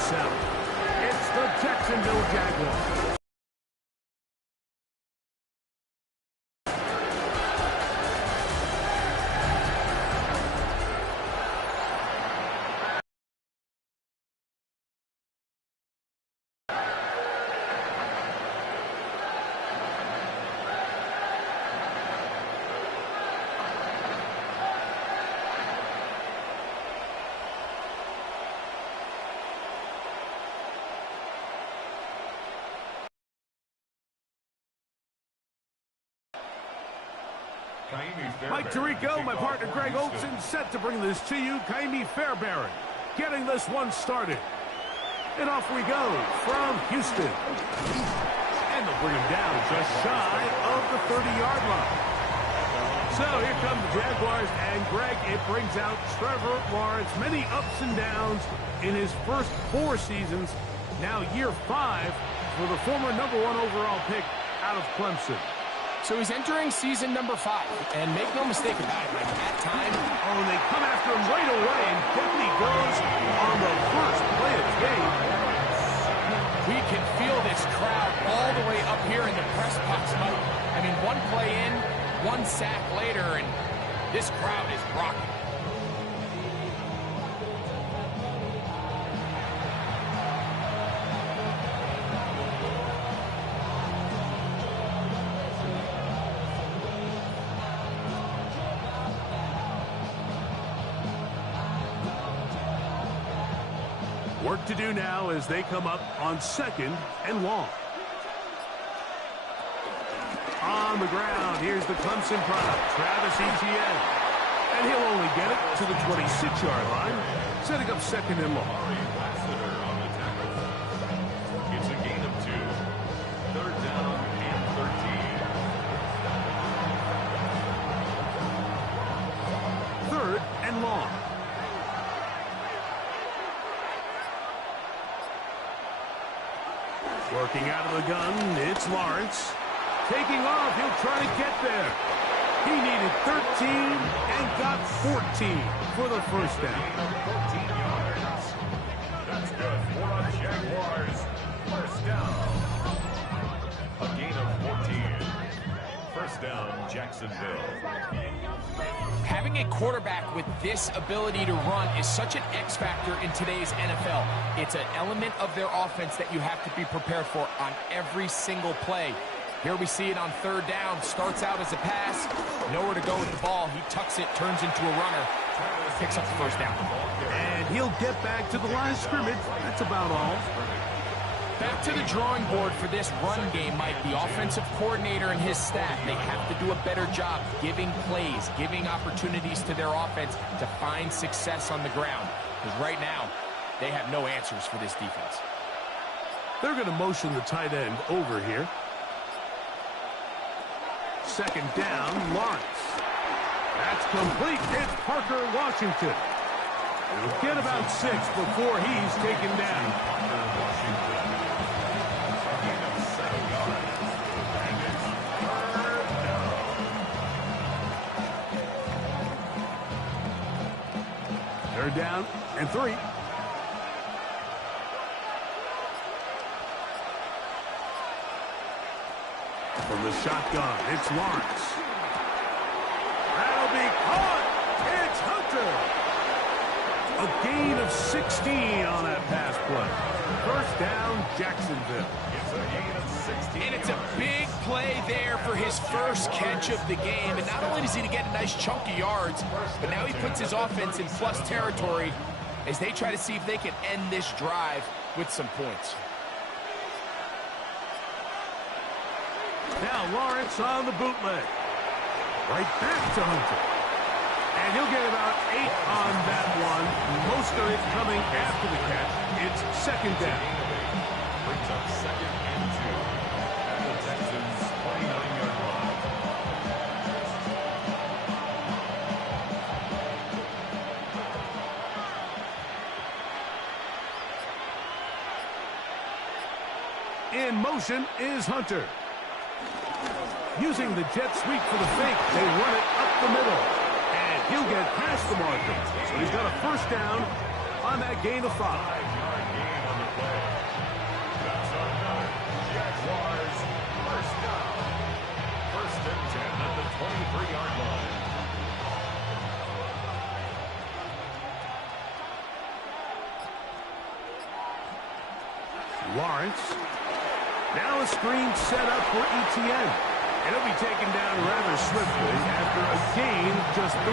27. It's the Jacksonville Jaguars. Mike Tirico, my partner Greg Olson, set to bring this to you. Kaimi Fairbairn getting this one started. And off we go from Houston. And they'll bring him down just shy of the 30-yard line. So here come the Jaguars, and Greg, it brings out Trevor Lawrence. Many ups and downs in his first 4 seasons. Now year 5 for the former #1 overall pick out of Clemson. So he's entering season number 5, and make no mistake about it, like at time. Oh, and they come after him right away, and down he goes on the first play of the game. We can feel this crowd all the way up here in the press box. I mean, 1 play in, 1 sack later, and this crowd is rocking. Work to do now as they come up on 2nd and long. On the ground, here's the Clemson product, Travis Etienne. And he'll only get it to the 26-yard line, setting up 2nd and long. It's a gain of 2. 3rd down and 13. 3rd and long. Working out of the gun, it's Lawrence. Taking off, he'll try to get there. He needed 13 and got 14 for the first down. 14 yards. That's good for our Jaguars. First down. A gain of 14. First down, Jacksonville. Having a quarterback with this ability to run is such an X factor in today's NFL. It's an element of their offense that you have to be prepared for on every single play. Here we see it on 3rd down. Starts out as a pass. Nowhere to go with the ball. He tucks it, turns into a runner. Picks up the first down. And he'll get back to the line of scrimmage. That's about all. Back to the drawing board for this run game, Mike. The offensive coordinator and his staff, they have to do a better job giving plays, giving opportunities to their offense to find success on the ground. Because right now, they have no answers for this defense. They're going to motion the tight end over here. 2nd down, Lawrence. That's complete. It's Parker Washington. He'll get about 6 before he's taken down. Third down and 3. From the shotgun, it's Lawrence. That'll be caught. It's Hunter. A gain of 16 on that pass play. First down, Jacksonville. It's a gain of 16. And it's a big play there for his first catch of the game. And not only does he get a nice chunk of yards, but now he puts his offense in plus territory as they try to see if they can end this drive with some points. Now Lawrence on the bootleg. Right back to Hunter. And he'll get about 8 on that one. Most of it coming after the catch. It's 2nd down. Brings up 2nd and 2. At the Texans' 29-yard line. In motion is Hunter. Using the jet sweep for the fake, they run it up the middle. And he'll get past the marker. So he's got a first down on that gain of 5. 5-yard gain on play. That's another Jaguars first down. First and 10 at the 23-yard line. Lawrence. Now a screen set up for ETN. And he'll be taken down rather swiftly after a gain of just 3.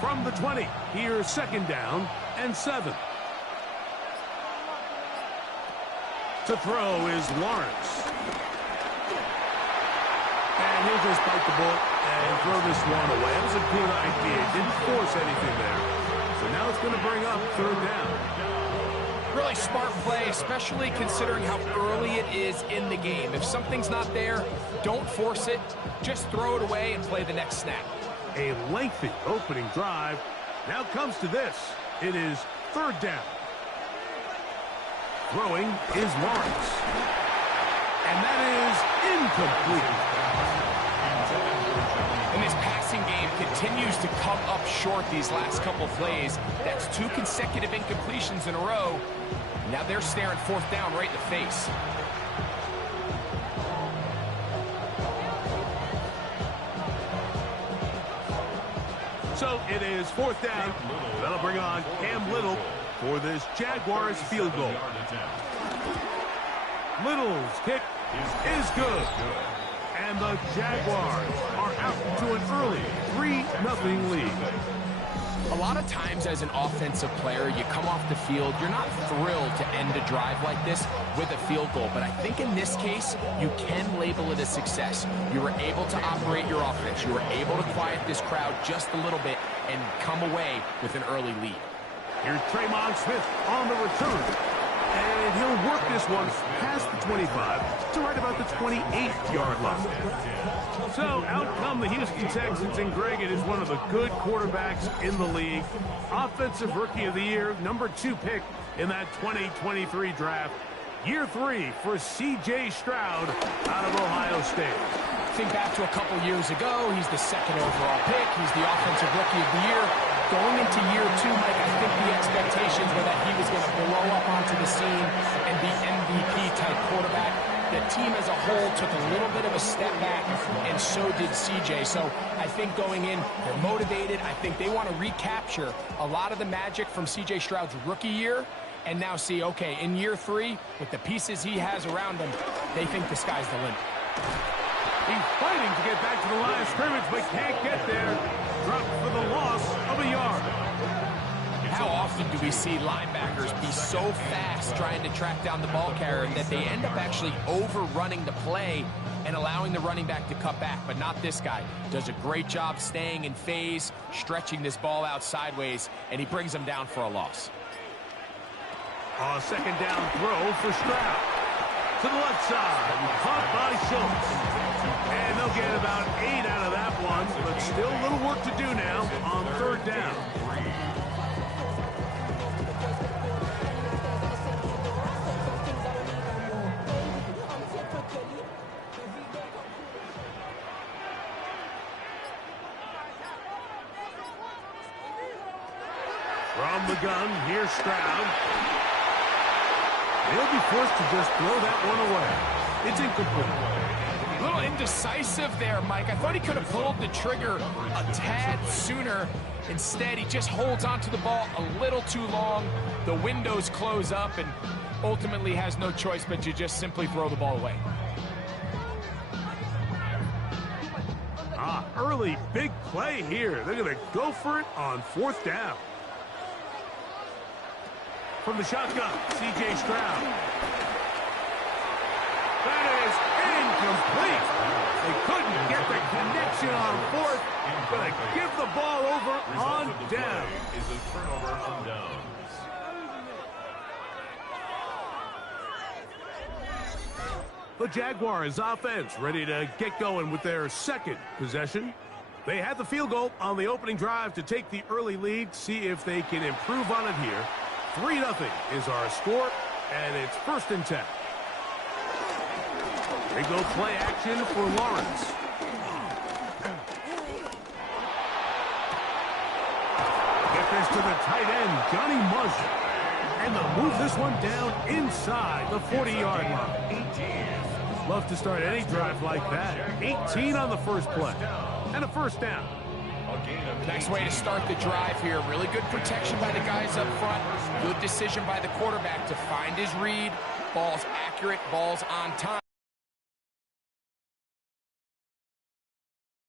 From the 20, here's second down and 7. To throw is Lawrence. And he'll just bite the bullet and throw this one away. It was a good idea. Didn't force anything there. So now it's going to bring up third down. Really smart play, especially considering how early it is in the game. If something's not there, don't force it. Just throw it away and play the next snap. A lengthy opening drive. Now comes to this. It is third down. Throwing is Lawrence. And that is incomplete. And this passing game continues to come up short these last couple plays. That's 2 consecutive incompletions in a row. Now they're staring fourth down right in the face. So it is fourth down. That'll bring on Cam Little for this Jaguars field goal. Little's kick is good. And the Jaguars are out to an early 3-0 lead. A lot of times as an offensive player, you come off the field, you're not thrilled to end a drive like this with a field goal. But I think in this case, you can label it a success. You were able to operate your offense. You were able to quiet this crowd just a little bit and come away with an early lead. Here's Tremont Smith on the return. And he'll work this one past the 25 to right about the 28-yard line. So out come the Houston Texans, and Greg, it is one of the good quarterbacks in the league. Offensive Rookie of the Year, number 2 pick in that 2023 draft. Year 3 for C.J. Stroud out of Ohio State. Think back to a couple years ago, he's the 2nd overall pick. He's the Offensive Rookie of the Year. Going into year 2, Mike, I think the expectations were that he was going to blow up onto the scene and be MVP-type quarterback. The team as a whole took a little bit of a step back, and so did CJ. So I think going in, they're motivated. I think they want to recapture a lot of the magic from CJ Stroud's rookie year and now see, okay, in year 3, with the pieces he has around him, they think the sky's the limit. He's fighting to get back to the line of scrimmage, but can't get there. Dropped for the loss of a yard. How often do we see linebackers be so fast trying to track down the ball carrier that they end up actually overrunning the play and allowing the running back to cut back? But not this guy. Does a great job staying in phase, stretching this ball out sideways, and he brings them down for a loss. A second down throw for Stroud. To the left side, caught by Schultz. And they'll get about 8 out of that one, but still a little work to do now on third down. From the gun, here's Stroud. He'll be forced to just throw that one away. It's incomplete. A little indecisive there, Mike. I thought he could have pulled the trigger a tad sooner. Instead, he just holds onto the ball a little too long. The windows close up and ultimately has no choice but to just simply throw the ball away. Early big play here. They're going to go for it on fourth down. From the shotgun, C.J. Stroud. That is incomplete. They couldn't get the connection on fourth. Going to give the ball over on down. Is a turnover on downs. The Jaguars offense ready to get going with their second possession. They had the field goal on the opening drive to take the early lead. See if they can improve on it here. 3-0 is our score, and it's 1st and 10. They go play action for Lawrence. Get this to the tight end, Johnny Mush. And they'll move this one down inside the 40-yard line. Love to start any drive like that. 18 on the first play. And a first down. Nice way to start the drive here. Really good protection by the guys up front. Good decision by the quarterback to find his read. Ball's accurate, ball's on time.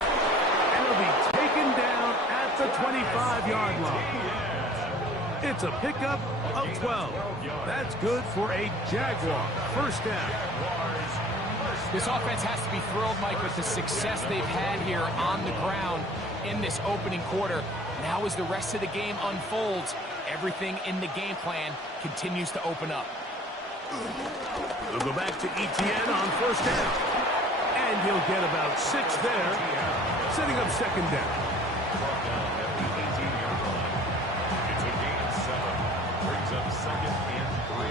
And he'll be taken down at the 25-yard line. It's a pickup of 12. That's good for a Jaguar. First down. This offense has to be thrilled, Mike, with the success they've had here on the ground in this opening quarter. Now as the rest of the game unfolds, everything in the game plan continues to open up. We'll go back to Etienne on first down. And he'll get about 6 there, setting up second down. It's a gain of 7. Brings up second and 3.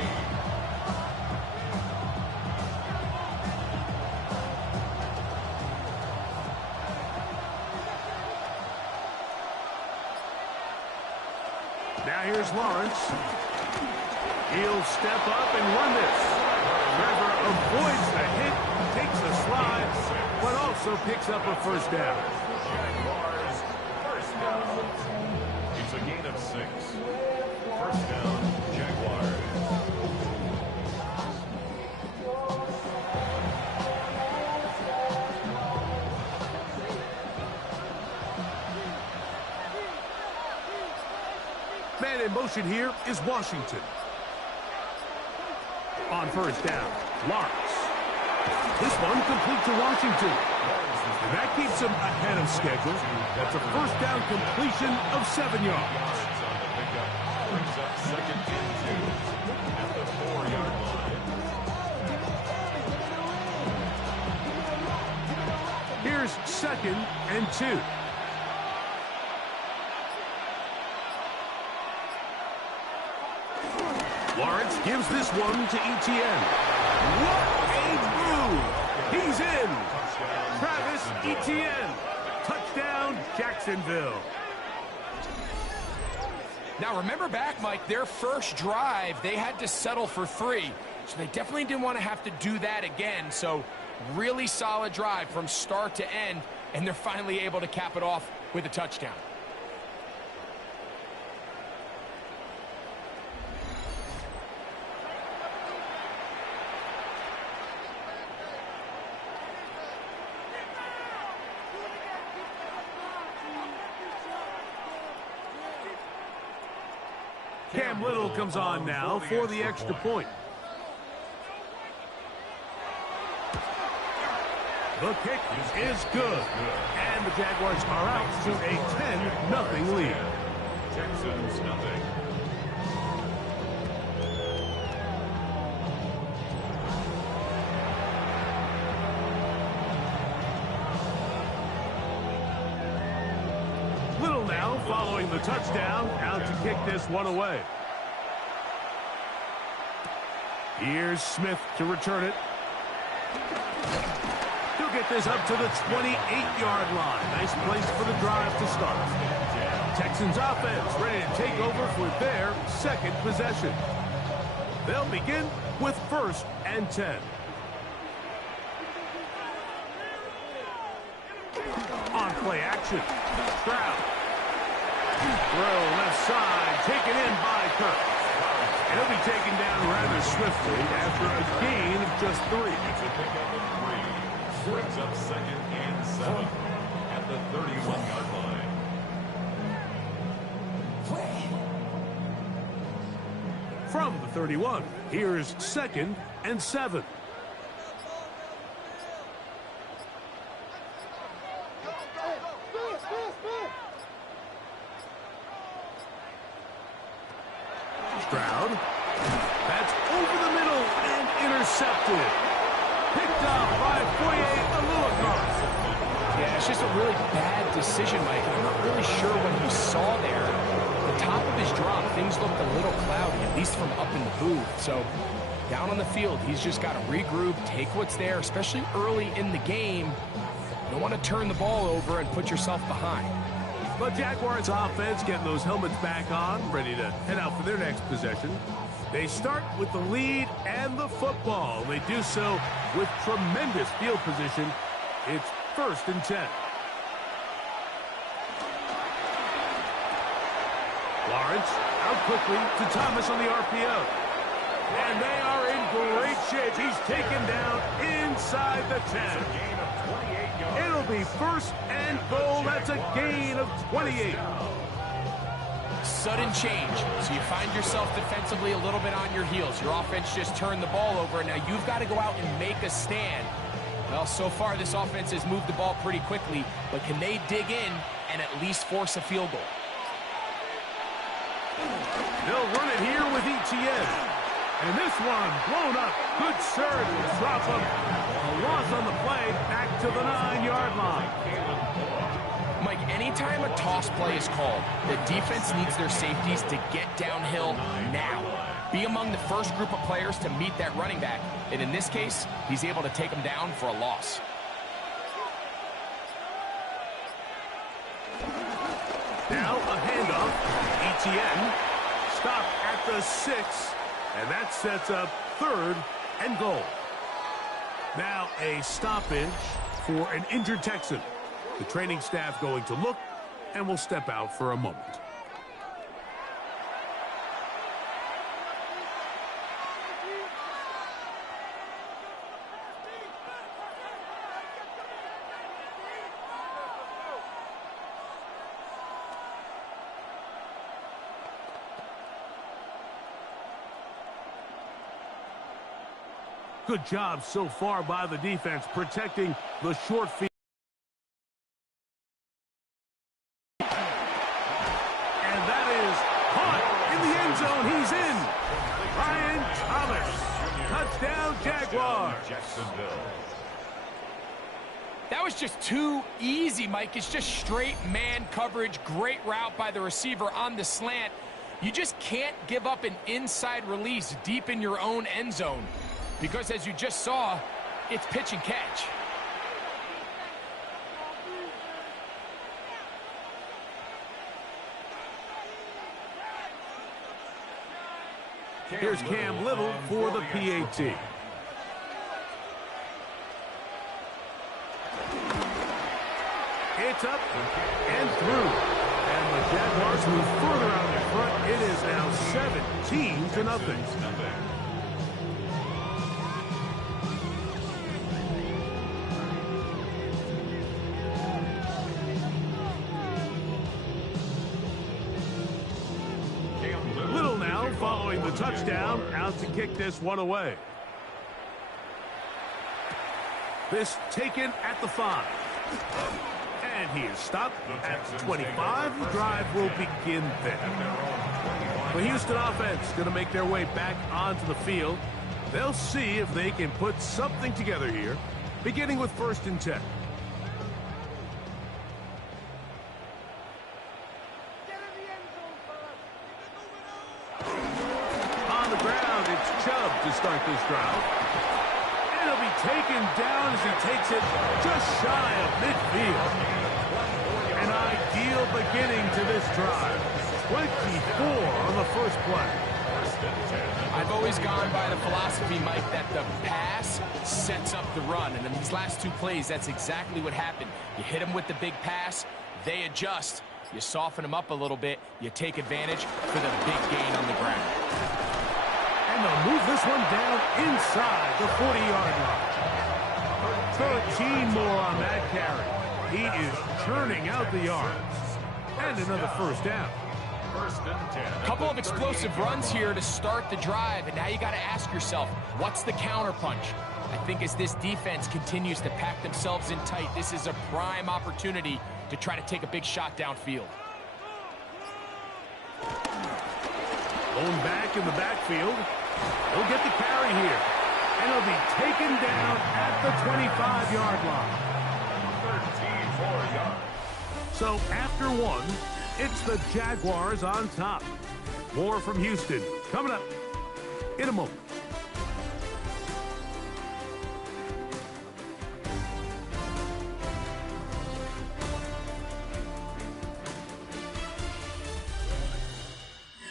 Now here's Lawrence. He'll step up and run this. Trevor avoids the hit, takes the slide, but also picks up a first down. Jaguars, first down. It's a gain of 6. First down, Jaguars. Man in motion here is Washington. On first down, Lawrence. This one complete to Washington. And that keeps him ahead of schedule. That's a first down completion of 7 yards. Brings up second and 2 at the 4-yard line. Here's second and 2. Lawrence gives this one to Etienne. What a move! He's in! Travis Etienne. Touchdown, Jacksonville. Now remember back, Mike, their first drive, they had to settle for 3. So they definitely didn't want to have to do that again. So really solid drive from start to end, and they're finally able to cap it off with a touchdown. Cam Little comes on now for the extra point. The kick is good. And the Jaguars are out to a 10-0 lead. Texans, nothing. Little now following the touchdown, out to kick this one away. Here's Smith to return it. He'll get this up to the 28-yard line. Nice place for the drive to start. Texans offense ready to take over for their second possession. They'll begin with first and 10. On play action, Stroud. Throw left side, taken in by Kirk. And he'll be taken down rather swiftly after a gain of just 3. It's a pickup of 3. Brings up second and 7 at the 31-yard line. From the 31, here's second and 7. Stroud. That's over the middle and intercepted. Picked up by Foye Aluakar. Yeah, it's just a really bad decision, Mike. I'm not really sure what he saw there. The top of his drop, things looked a little cloudy, at least from up in the booth. So Down on the field, he's just got to regroup, take what's there, especially early in the game. You don't want to turn the ball over and put yourself behind. But Jaguars offense getting those helmets back on, ready to head out for their next possession. They start with the lead and the football. They do so with tremendous field position. It's 1st and 10. Lawrence out quickly to Thomas on the RPO. And they are in great shape. He's taken down inside the 10. It'll be 1st and goal. That's a gain of 28. Sudden change. So you find yourself defensively a little bit on your heels. Your offense just turned the ball over. Now you've got to go out and make a stand. Well, so far this offense has moved the ball pretty quickly, but can they dig in and at least force a field goal? They'll run it here with ETN. And this one blown up. Good surge to drop him. A loss on the play, back to the 9-yard line. Mike, anytime a toss play is called, the defense needs their safeties to get downhill now. Be among the first group of players to meet that running back. And in this case, he's able to take him down for a loss. Now a handoff. ETN. Stop at the 6. And that sets up 3rd and goal. Now a stoppage for an injured Texan. The training staff going to look and will step out for a moment. Good job so far by the defense protecting the short field. And that is caught in the end zone. He's in. Ryan Thomas. Touchdown, Jaguars. That was just too easy, Mike. It's just straight man coverage. Great route by the receiver on the slant. You just can't give up an inside release deep in your own end zone. Because as you just saw, it's pitch and catch. Here's Cam Little for the PAT. It's up and through. And the Jaguars move further out in front. It is now 17-0. Following the touchdown, out to kick this one away. This taken at the 5. And he is stopped at the 25. The drive will begin there. The Houston offense going to make their way back onto the field. They'll see if they can put something together here, beginning with 1st and 10. To start this drive. And he'll be taken down as he takes it just shy of midfield. An ideal beginning to this drive. 24 on the first play. I've always gone by the philosophy, Mike, that the pass sets up the run. And in these last 2 plays, that's exactly what happened. You hit them with the big pass, they adjust. You soften them up a little bit, you take advantage for the big gain on the ground. And they'll move this one down inside the 40-yard line. 13 more on that carry. He is churning out the yards. And another first down. A couple of explosive runs here to start the drive, and now you got to ask yourself, what's the counterpunch? I think as this defense continues to pack themselves in tight, this is a prime opportunity to try to take a big shot downfield. Going back in the backfield. He'll get the carry here. And he'll be taken down at the 25-yard line. 13 yards. So after one, it's the Jaguars on top. More from Houston coming up in a moment.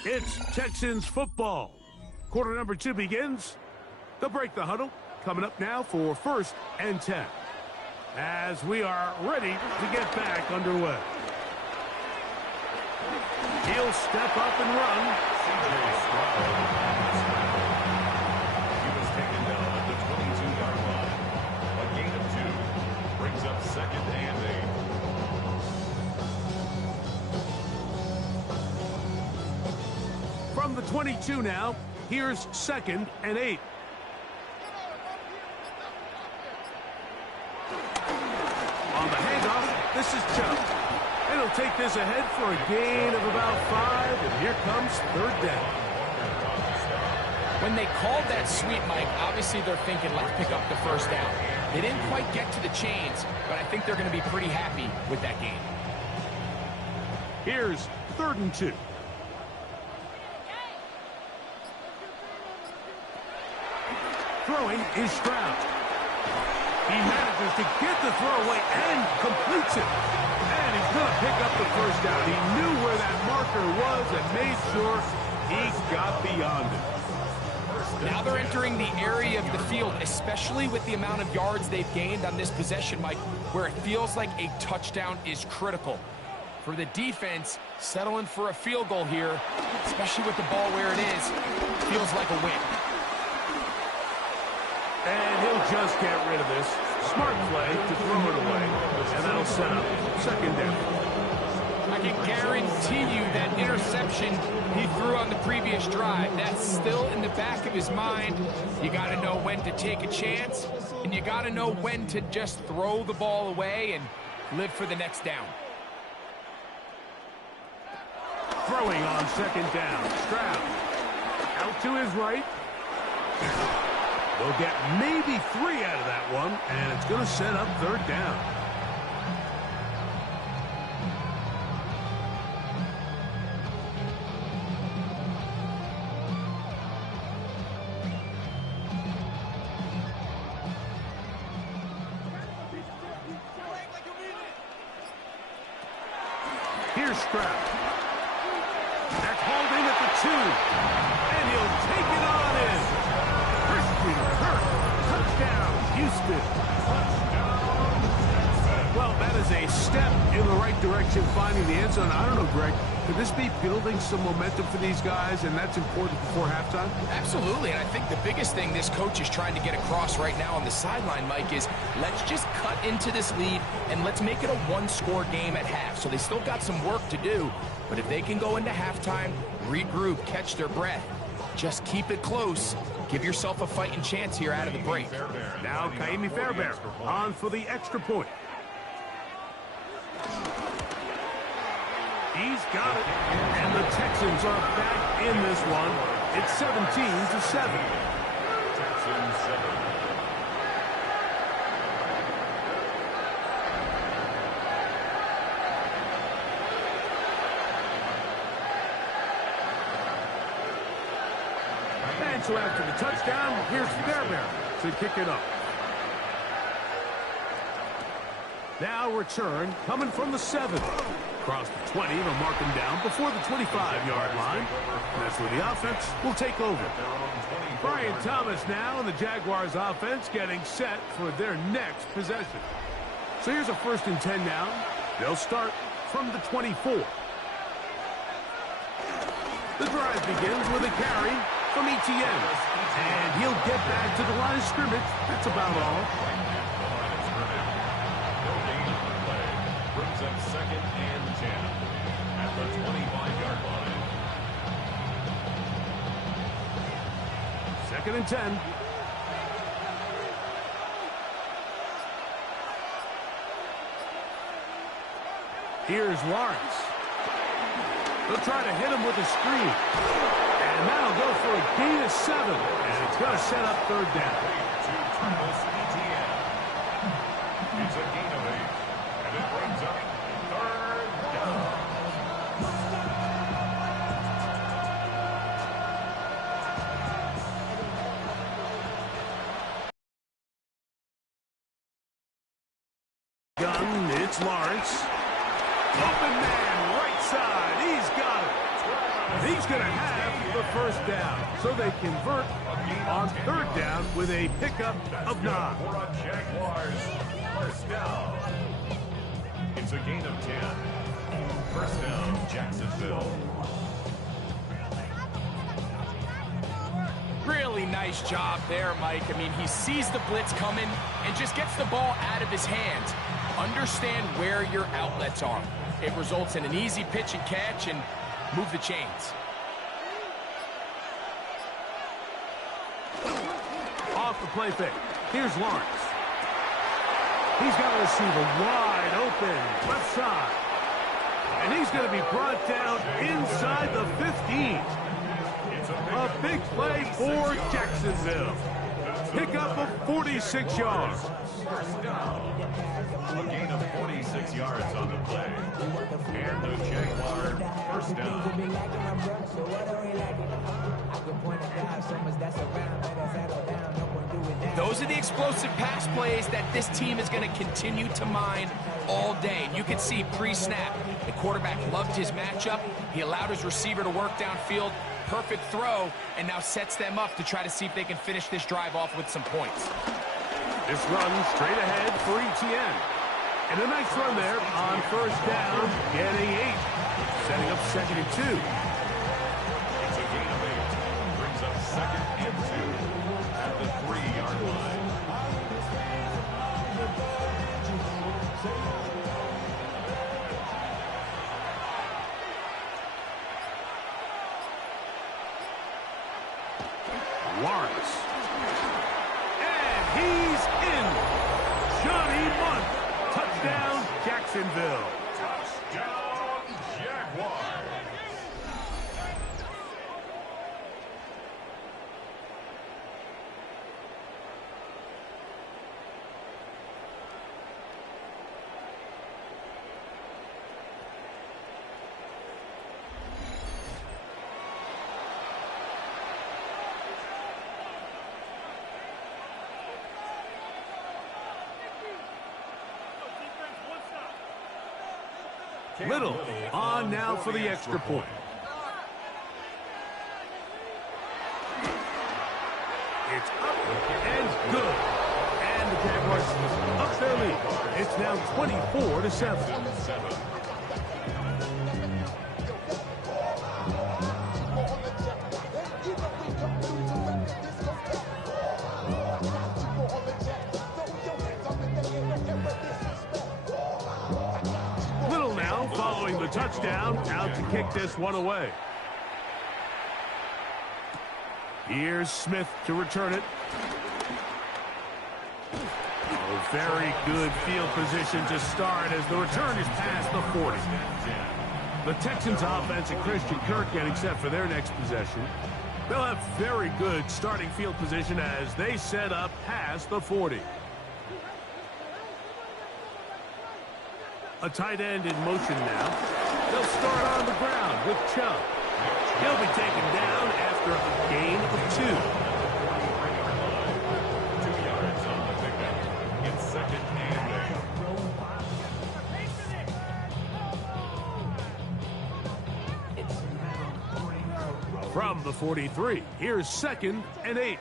It's Texans football. Quarter number 2 begins. They'll break the huddle. Coming up now for 1st and 10. As we are ready to get back underway. He'll step up and run. He was taken down at the 22-yard line. A gain of 2 brings up 2nd and 8. From the 22 now, here's 2nd and 8. On the handoff, this is Chubb. And he'll take this ahead for a gain of about 5, and here comes 3rd down. When they called that sweep, Mike, obviously they're thinking, let's pick up the 1st down. They didn't quite get to the chains, but I think they're going to be pretty happy with that gain. Here's 3rd and 2. Throwing is Stroud. He manages to get the throw away and completes it. And he's going to pick up the 1st down. He knew where that marker was and made sure he got beyond it. Now they're entering the area of the field, especially with the amount of yards they've gained on this possession, Mike, where it feels like a touchdown is critical. For the defense, settling for a field goal here, especially with the ball where it is, feels like a win. And he'll just get rid of this. Smart play to throw it away. And that'll set up 2nd down. I can guarantee you that interception he threw on the previous drive, that's still in the back of his mind. You got to know when to take a chance, and you got to know when to just throw the ball away and live for the next down. Throwing on 2nd down. Stroud out to his right. They'll get maybe 3 out of that one, and it's going to set up 3rd down. Here's Stroud. That's holding at the 2, and he'll take it on in. Touchdown, Houston. Well, that is a step in the right direction, finding the end zone. I don't know, Greg. Could this be building some momentum for these guys, and that's important before halftime? Absolutely, and I think the biggest thing this coach is trying to get across right now on the sideline, Mike, is let's just cut into this lead, and let's make it a one-score game at half. So they still got some work to do, but if they can go into halftime, regroup, catch their breath, just keep it close. Give yourself a fighting chance here out of the break. Now Kaimi Fairbairn on for the extra point. He's got it. And the Texans are back in this one. It's 17-7. Texans 7. And so after the touchdown, here's Fairbairn to kick it up. Now return coming from the 7. Across the 20, they'll mark him down before the 25-yard line. And that's where the offense will take over. Brian Thomas now and the Jaguars offense getting set for their next possession. So here's a 1st and 10 now. They'll start from the 24. The drive begins with a carry from ETN. And he'll get back to the line of scrimmage. That's about all. Brings up 2nd and 10 at the 25-yard line. 2nd and 10. Here's Lawrence. They'll try to hit him with a screen. And that'll go for a gain of 7. And it's going to set up 3rd down. It's a gain of 8. And it brings up 3rd down. Gun, it's Lawrence. Open man, right side. He's got it. He's going to have the first down, so they convert on third down with a pickup of 9. For a Jaguars first down. It's a gain of 10. First down, Jacksonville. Really nice job there, Mike. I mean, he sees the blitz coming and just gets the ball out of his hands. Understand where your outlets are. It results in an easy pitch and catch and move the chains. Off the play fake. Here's Lawrence. He's got a receiver wide open, left side. And he's going to be brought down inside the 15. A big play for Jacksonville. Pickup of 46 yards. First down. A gain of 46 yards on the play. And the Jaguar first down. Those are the explosive pass plays that this team is going to continue to mine all day. You can see pre-snap, the quarterback loved his matchup. He allowed his receiver to work downfield. Perfect throw, and now sets them up to try to see if they can finish this drive off with some points. This run straight ahead for Etienne. And a nice run there on first down, getting 8. Setting up 2nd and 2. It's a gain of 8. Brings up 2nd and 2 at the 3-yard line. Lawrence. And he's in. Johnny Munt. Touchdown, Jacksonville. Touchdown, Jaguars. Little on now for the extra point. It's up and good. And the Jaguars up their lead. It's now 24-7. Following the touchdown, out to kick this one away. Here's Smith to return it. Oh, very good field position to start as the return is past the 40. The Texans offense and Christian Kirk getting set for their next possession. They'll have very good starting field position as they set up past the 40. A tight end in motion now. They'll start on the ground with Chubb. He'll be taken down after a gain of 2. 2 yards on the pickup. It's 2nd and 8. From the 43, here's 2nd and 8.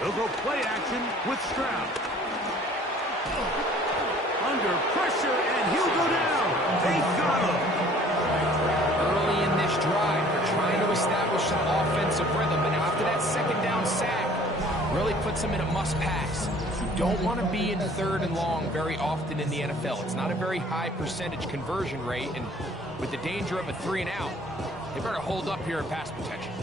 They'll go play action with Stroud. Under pressure, and he'll go down. They got him. Early in this drive, they're trying to establish some offensive rhythm, and after that 2nd down sack, really puts them in a must-pass. You don't want to be in 3rd and long very often in the NFL. It's not a very high percentage conversion rate, and with the danger of a 3 and out, they better hold up here in pass protection.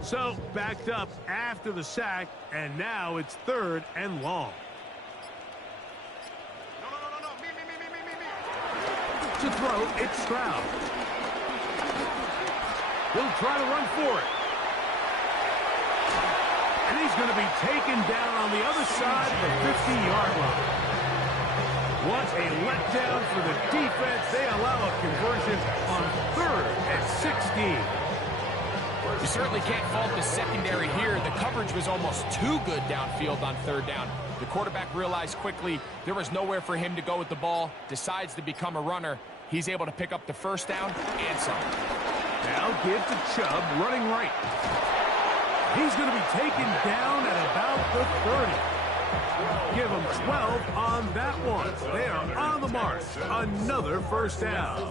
So, backed up after the sack, and now it's 3rd and long. To throw, it's Stroud. He'll try to run for it. And he's going to be taken down on the other side of the 50-yard line. What a letdown for the defense. They allow a conversion on 3rd and 16. You certainly can't fault the secondary here. The coverage was almost too good downfield on 3rd down. The quarterback realized quickly there was nowhere for him to go with the ball, decides to become a runner. He's able to pick up the 1st down and some. Now give to Chubb running right. He's going to be taken down at about the 30. Give him 12 on that one. They are on the march. Another 1st down.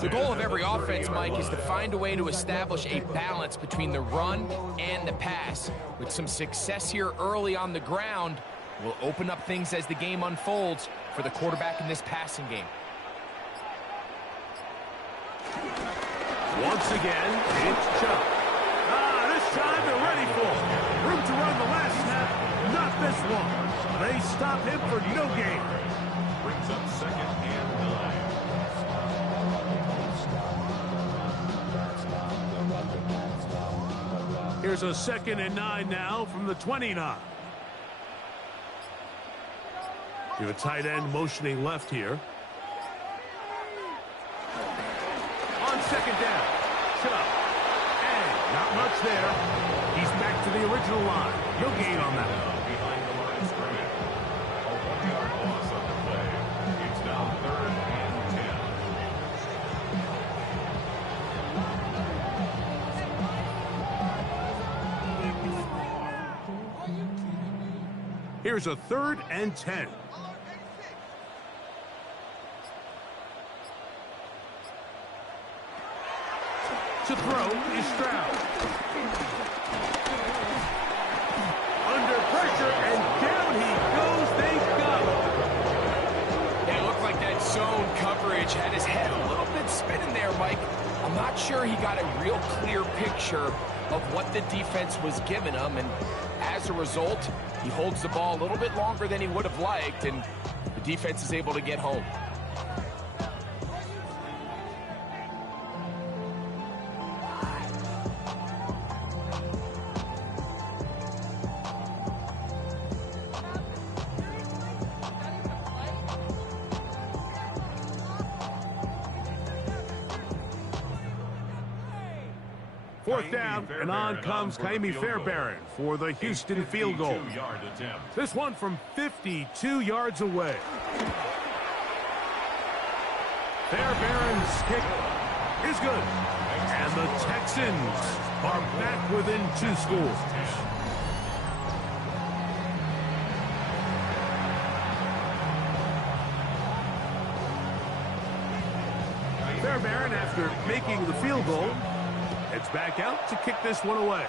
The goal of every offense, Mike, is to find a way to establish a balance between the run and the pass. With some success here early on the ground, will open up things as the game unfolds for the quarterback in this passing game. Once again, it's Chubb. This time they're ready for it. Room to run the last snap, not this one. They stop him for no gain. Brings up 2nd and 9. Here's a 2nd and 9 now from the 29. You have a tight end motioning left here. On 2nd down, Chubb. Not much there. He's back to the original line. No gain on that one. Behind the line of scrimmage. A 1-yard loss on the play. It's now 3rd and 10. Here's a 3rd and 10. To throw is Stroud. Under pressure, and down he goes. They got him. It looked like that zone coverage had his head a little bit spinning there, Mike. I'm not sure he got a real clear picture of what the defense was giving him, and as a result, he holds the ball a little bit longer than he would have liked, and the defense is able to get home. Fourth down, and on comes Kaimi Fairbairn for the Houston field goal. This one from 52 yards away. Fairbairn's kick is good. And the Texans are back within 2 scores. Fairbairn, after making the field goal, heads back out to kick this one away.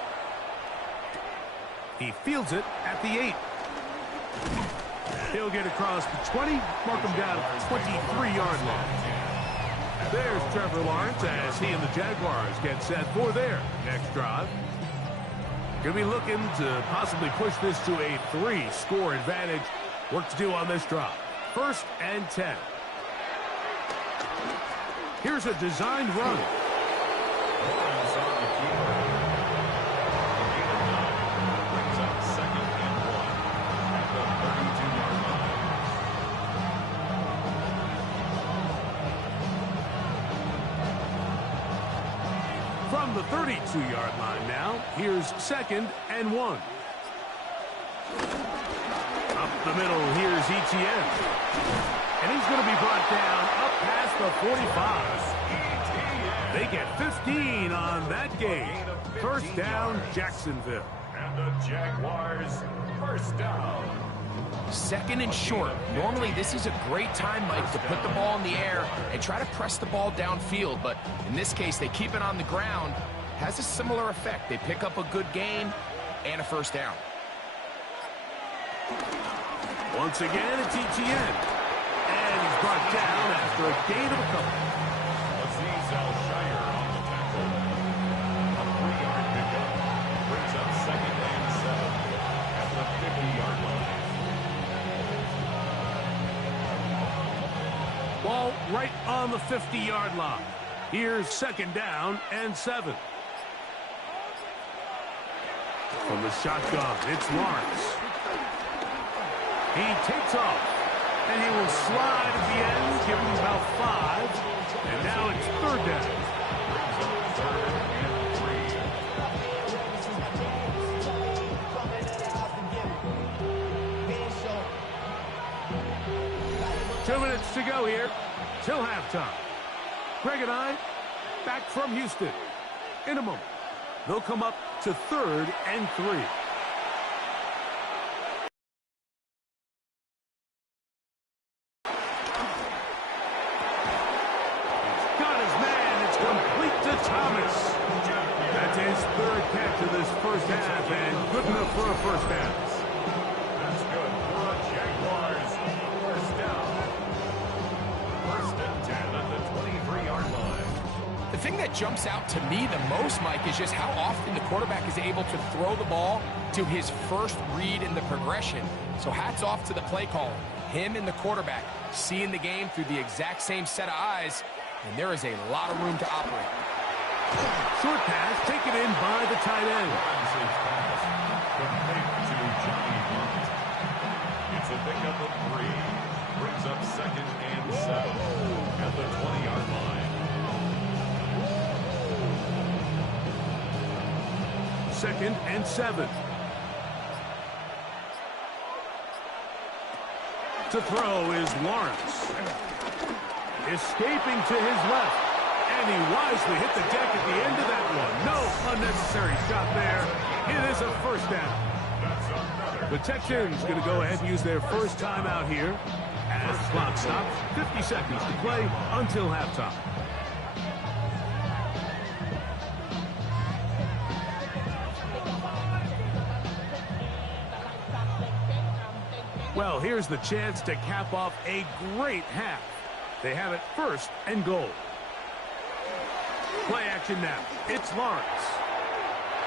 He fields it at the 8. He'll get across the 20, mark him down at the 23-yard line. There's Trevor Lawrence as he and the Jaguars get set for their next drive. Going to be looking to possibly push this to a 3-score advantage. Work to do on this drive. 1st and 10. Here's a designed run. From the 32-yard line now, here's 2nd and 1. Up the middle, here's Etienne. And he's going to be brought down up past the 45. They get 15 on that gain. 1st down, Jacksonville. And the Jaguars, 1st down. 2nd and short. Normally, this is a great time, Mike, to put the ball in the air and try to press the ball downfield. But in this case, they keep it on the ground. Has a similar effect. They pick up a good gain and a 1st down. Once again, it's Etienne. And he's brought down after a gain of a couple. Aziz Al-Shire on the tackle. A 3-yard pickup. Brings up 2nd and 7 at the 50-yard line. Ball right on the 50-yard line. Here's 2nd down and 7. From the shotgun, it's Lawrence. He takes off, and he will slide at the end, give him about 5. And now it's third down. Third and 3. 2 minutes to go here till halftime. Greg and I back from Houston. In a moment, they'll come up to third and 3. He's got his man. It's complete to Thomas. That's his third catch of this first half, and good enough for a first half. That's good for a Jaguars. First down. First and 10 at the 23-yard line. The thing that jumps out to me the most, Mike, is just how often the quarterback is able to throw the ball to his first read in the progression. So hats off to the play caller. Him and the quarterback seeing the game through the exact same set of eyes, and there is a lot of room to operate. Short pass taken in by the tight end. Complete to Johnny Hunt. It's a pickup of 3. Brings up second and 7 at the 20-yard line. Second and 7. To throw is Lawrence. Escaping to his left. And he wisely hit the deck at the end of that one. No unnecessary shot there. It is a first down. The Texans going to go ahead and use their first timeout here. As clock stops, 50 seconds to play until halftime. Well, here's the chance to cap off a great half. They have it first and goal. Play action now. It's Lawrence.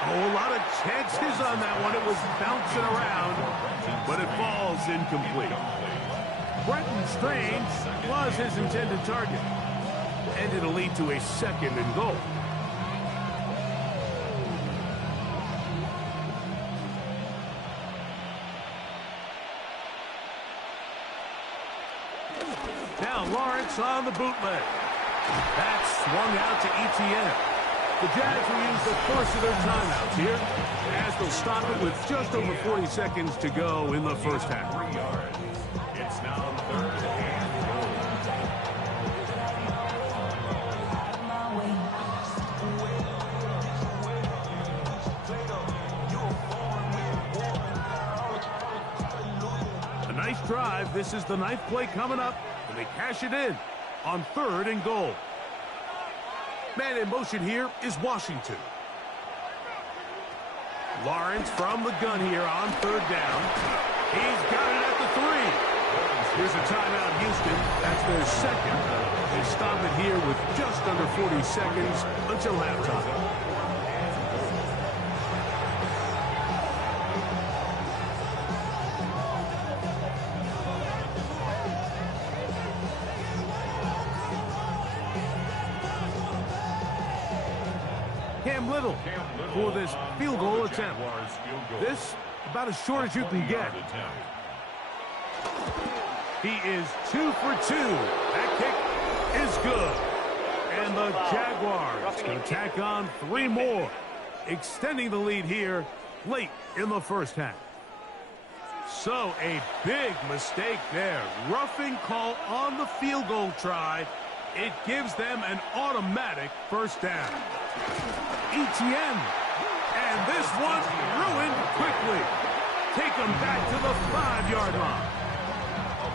Oh, a lot of chances on that one. It was bouncing around, but it falls incomplete. Brenton Strange was his intended target, and it'll lead to a second and goal. Now Lawrence on the bootleg. That's swung out to ETN. The Jags will use the first of their timeouts here, as they'll stop it with just over 40 seconds to go in the first half. 3 yards. It's now third and goal. A nice drive. This is the 9th play coming up, and they cash it in on third and goal. Man in motion here is Washington. Lawrence from the gun here on third down. He's got it at the 3. Here's a timeout, Houston. That's their second. They stop it here with just under 40 seconds until halftime. Cam Little for this field goal attempt. This about as short as you can get. He is 2 for 2. That kick is good. And the Jaguars can tack on 3 more, extending the lead here late in the first half. So a big mistake there. Roughing call on the field goal try. It gives them an automatic first down. ETN. And this one ruined quickly. Take them back to the 5-yard line.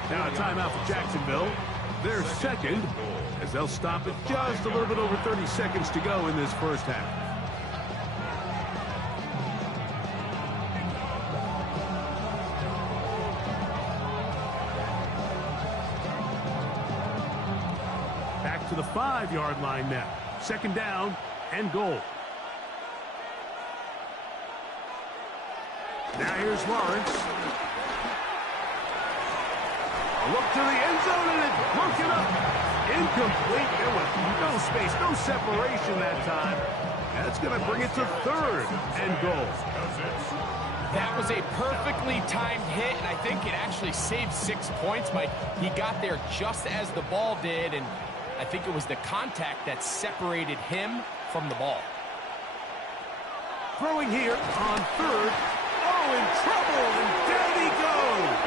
Now a timeout for Jacksonville. Their second, as they'll stop it just a little bit over 30 seconds to go in this first half. Back to the 5-yard line now. Second down and goal. Now here's Lawrence. A look to the end zone, and it's broken up. Incomplete. There was no space, no separation that time. That's going to bring it to third and goal. That was a perfectly timed hit, and I think it actually saved 6 points, Mike. He got there just as the ball did, and I think it was the contact that separated him from the ball. Throwing here on third. Oh, in trouble, and down he goes.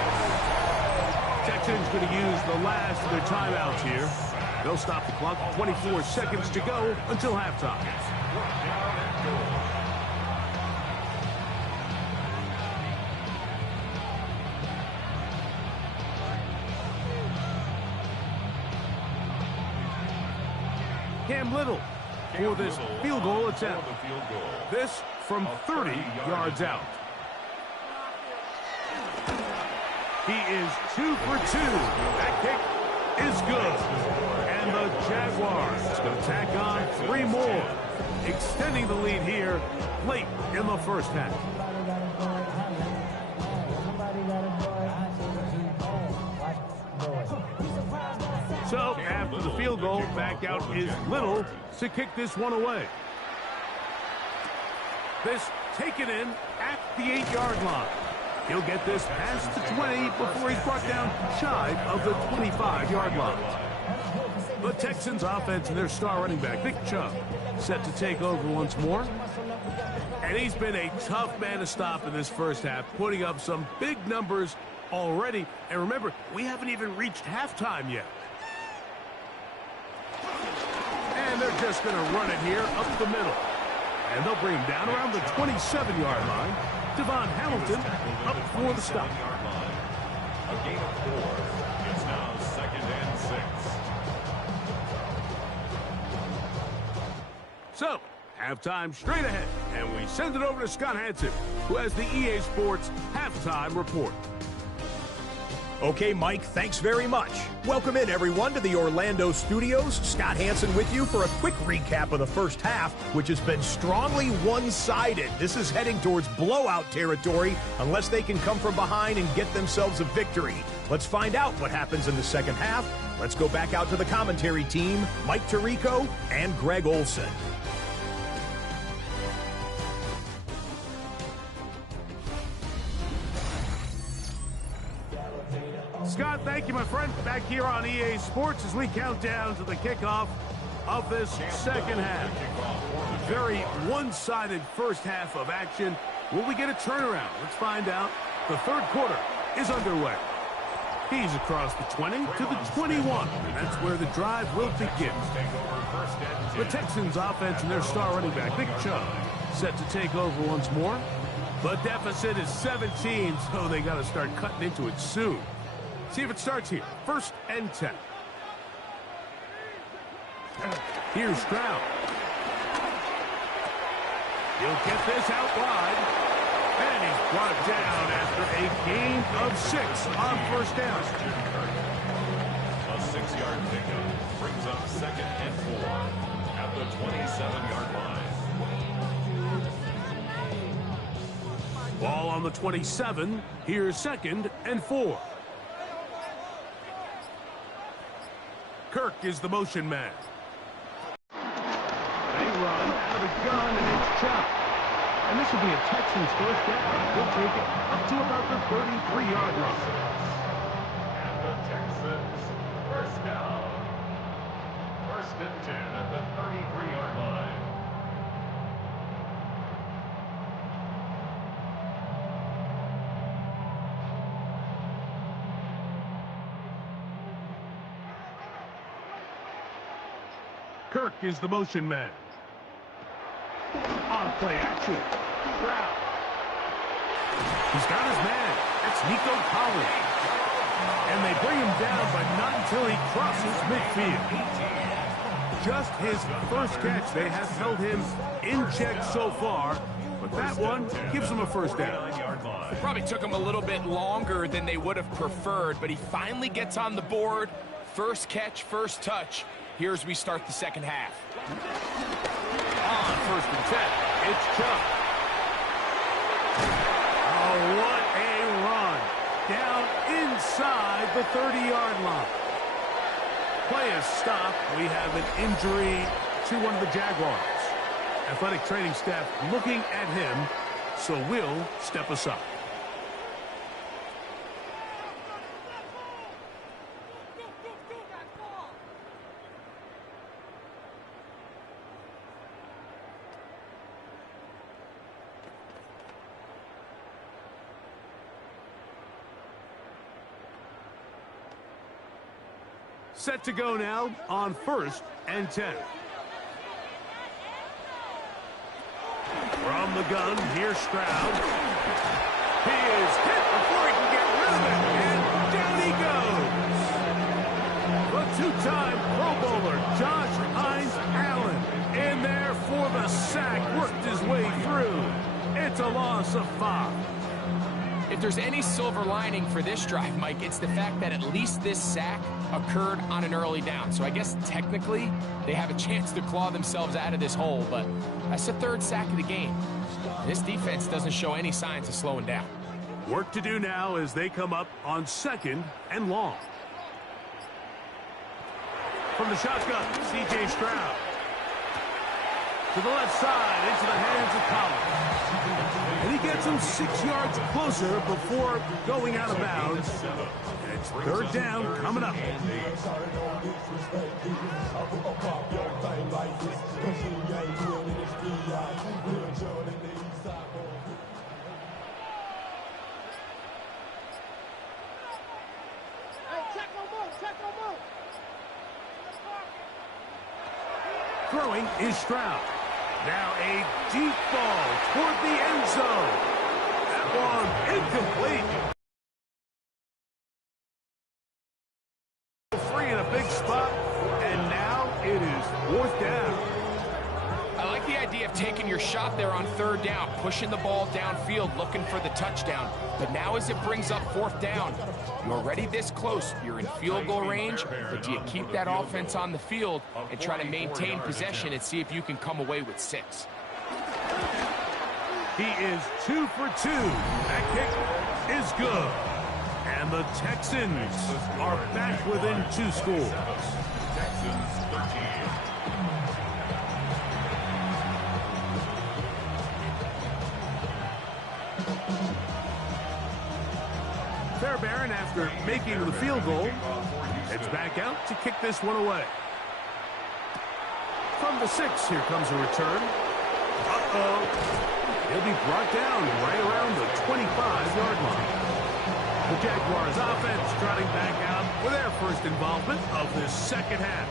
Texans going to use the last of their timeouts here. They'll stop the clock. 24 seconds to go until halftime. Cam Little for this field goal attempt. This from 30 yards out. He is 2 for 2. That kick is good. And the Jaguars going to tack on 3 more, extending the lead here late in the first half. So, after the field goal, back out is Little to kick this one away. This taken in at the 8-yard line. He'll get this past the 20 before he's brought down shy of the 25-yard line. The Texans offense and their star running back, Nick Chubb, set to take over once more. And he's been a tough man to stop in this first half, putting up some big numbers already. And remember, we haven't even reached halftime yet. And they're just going to run it here up the middle. And they'll bring him down around the 27-yard line. Devon Hamilton up for the stop. A gain of 4. It's now 2nd and 6. So, halftime straight ahead. And we send it over to Scott Hansen, who has the EA Sports halftime report. Okay, Mike, thanks very much. Welcome in, everyone, to the Orlando studios. Scott Hansen with you for a quick recap of the first half, which has been strongly one-sided. This is heading towards blowout territory unless they can come from behind and get themselves a victory. Let's find out what happens in the second half. Let's go back out to the commentary team, Mike Tirico and Greg Olson. Scott, thank you, my friend. Back here on EA Sports as we count down to the kickoff of this second half. Very one-sided first half of action. Will we get a turnaround? Let's find out. The third quarter is underway. He's across the 20 to the 21, and that's where the drive will begin. The Texans offense and their star running back, Nick Chubb, set to take over once more. The deficit is 17, so they got to start cutting into it soon. See if it starts here. 1st and 10. Here's Stroud. He'll get this out wide. And he's brought down after a gain of 6 on 1st down. A 6-yard pickup brings up 2nd and 4 at the 27-yard line. Ball on the 27. Here's 2nd and 4. Kirk is the motion man. They run out of the gun, and it's Chubb. And this will be a Texans first down. He'll take it up to about the 33-yard line. And the Texans first down. 1st and 10 at the 33-yard line. Kirk is the motion man. On play action. Stroud. He's got his man. That's Nico Collins. And they bring him down, but not until he crosses midfield. Just his first catch. They have held him in check so far, but that one gives him a first down. Probably took him a little bit longer than they would have preferred, but he finally gets on the board. First catch, first touch. Here as we start the second half. On 1st and 10, it's Chubb. Oh, what a run. Down inside the 30-yard line. play is stopped. We have an injury to one of the Jaguars. Athletic training staff looking at him, so we'll step aside. Set to go now on 1st and 10. From the gun, here's Stroud. He is hit before he can get rid of it, and down he goes. The two-time Pro Bowler, Josh Hines Allen, in there for the sack, worked his way through. It's a loss of 5. If there's any silver lining for this drive, Mike, it's the fact that at least this sack occurred on an early down. So I guess technically they have a chance to claw themselves out of this hole, but that's the 3rd sack of the game. This defense doesn't show any signs of slowing down. Work to do now as they come up on 2nd and long. From the shotgun, C.J. Stroud. To the left side, into the hands of Collins. And he gets him 6 yards closer before going out of bounds. It's 3rd down coming up. Throwing is Stroud. Now a deep ball toward the end zone. That one incomplete. Free in a big spot, and now it is 4th down. I like the idea of taking your shot there on 3rd down, pushing the ball downfield, looking for the touchdown. But now as it brings up 4th down, you're already this close. You're in field goal range, but do you keep that offense on the field and try to maintain possession and see if you can come away with 6? He is 2 for 2. That kick is good. And the Texans are back within 2 scores. Texans 13. Fairbairn, after making the field goal, heads back out to kick this one away. From the 6, here comes a return. Uh-oh. He'll be brought down right around the 25-yard line. The Jaguars offense trotting back out for their first involvement of this 2nd half.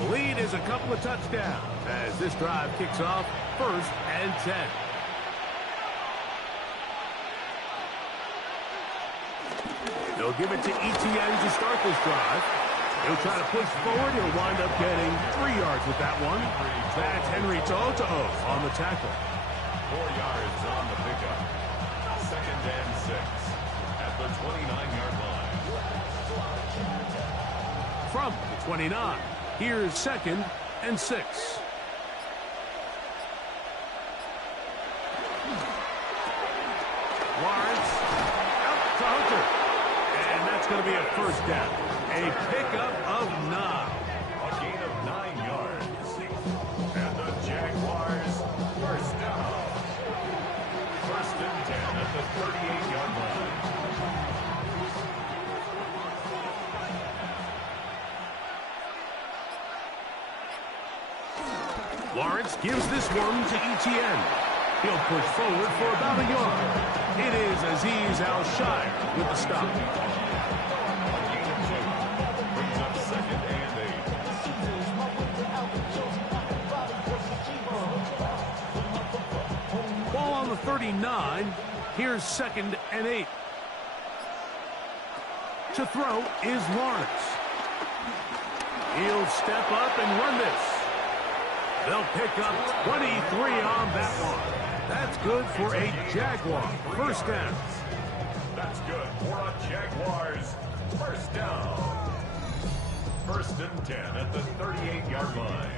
The lead is a couple of touchdowns as this drive kicks off 1st and 10. They'll give it to Etienne to start this drive. He'll try to push forward. He'll wind up getting 3 yards with that one. That's Henry Toto on the tackle. 4 yards on the pickup. 2nd and 6 at the 29-yard line. From the 29, here's 2nd and 6. Lawrence out to Hunter. And that's going to be a 1st down. A pickup of 9. A gain of 9 yards. And the Jaguars 1st down. 1st and 10 at the 38-yard line. Lawrence gives this one to Etienne. He'll push forward for about a yard. It is Azeez Al-Shire with the stop. Gain of 2. Brings up 2nd and 8. Ball on the 39. Here's 2nd and 8. To throw is Lawrence. He'll step up and run this. They'll pick up 23 on that one. That's good for a Jaguar 1st down. That's good for a Jaguars 1st down. 1st and 10 at the 38-yard line.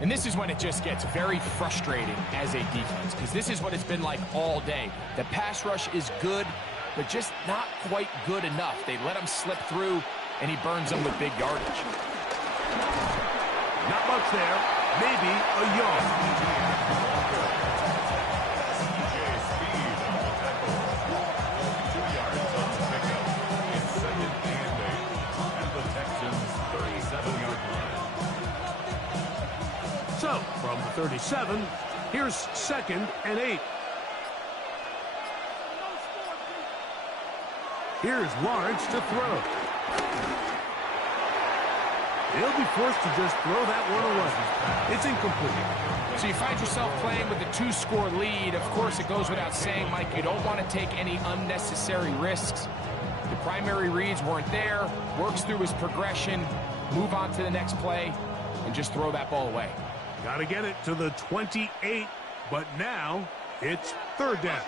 And And this is when it just gets very frustrating as a defense, because this is what it's been like all day. The pass rush is good, but just not quite good enough. They let him slip through, and he burns them with big yardage. Not much there. Maybe a yard. So, from the 37, here's 2nd and 8. Here's Lawrence to throw. He'll be forced to just throw that one away. It's incomplete. So you find yourself playing with a 2-score lead. Of course, it goes without saying, Mike, you don't want to take any unnecessary risks. The primary reads weren't there. Works through his progression, move on to the next play, and just throw that ball away. Got to get it to the 28, but now it's 3rd down.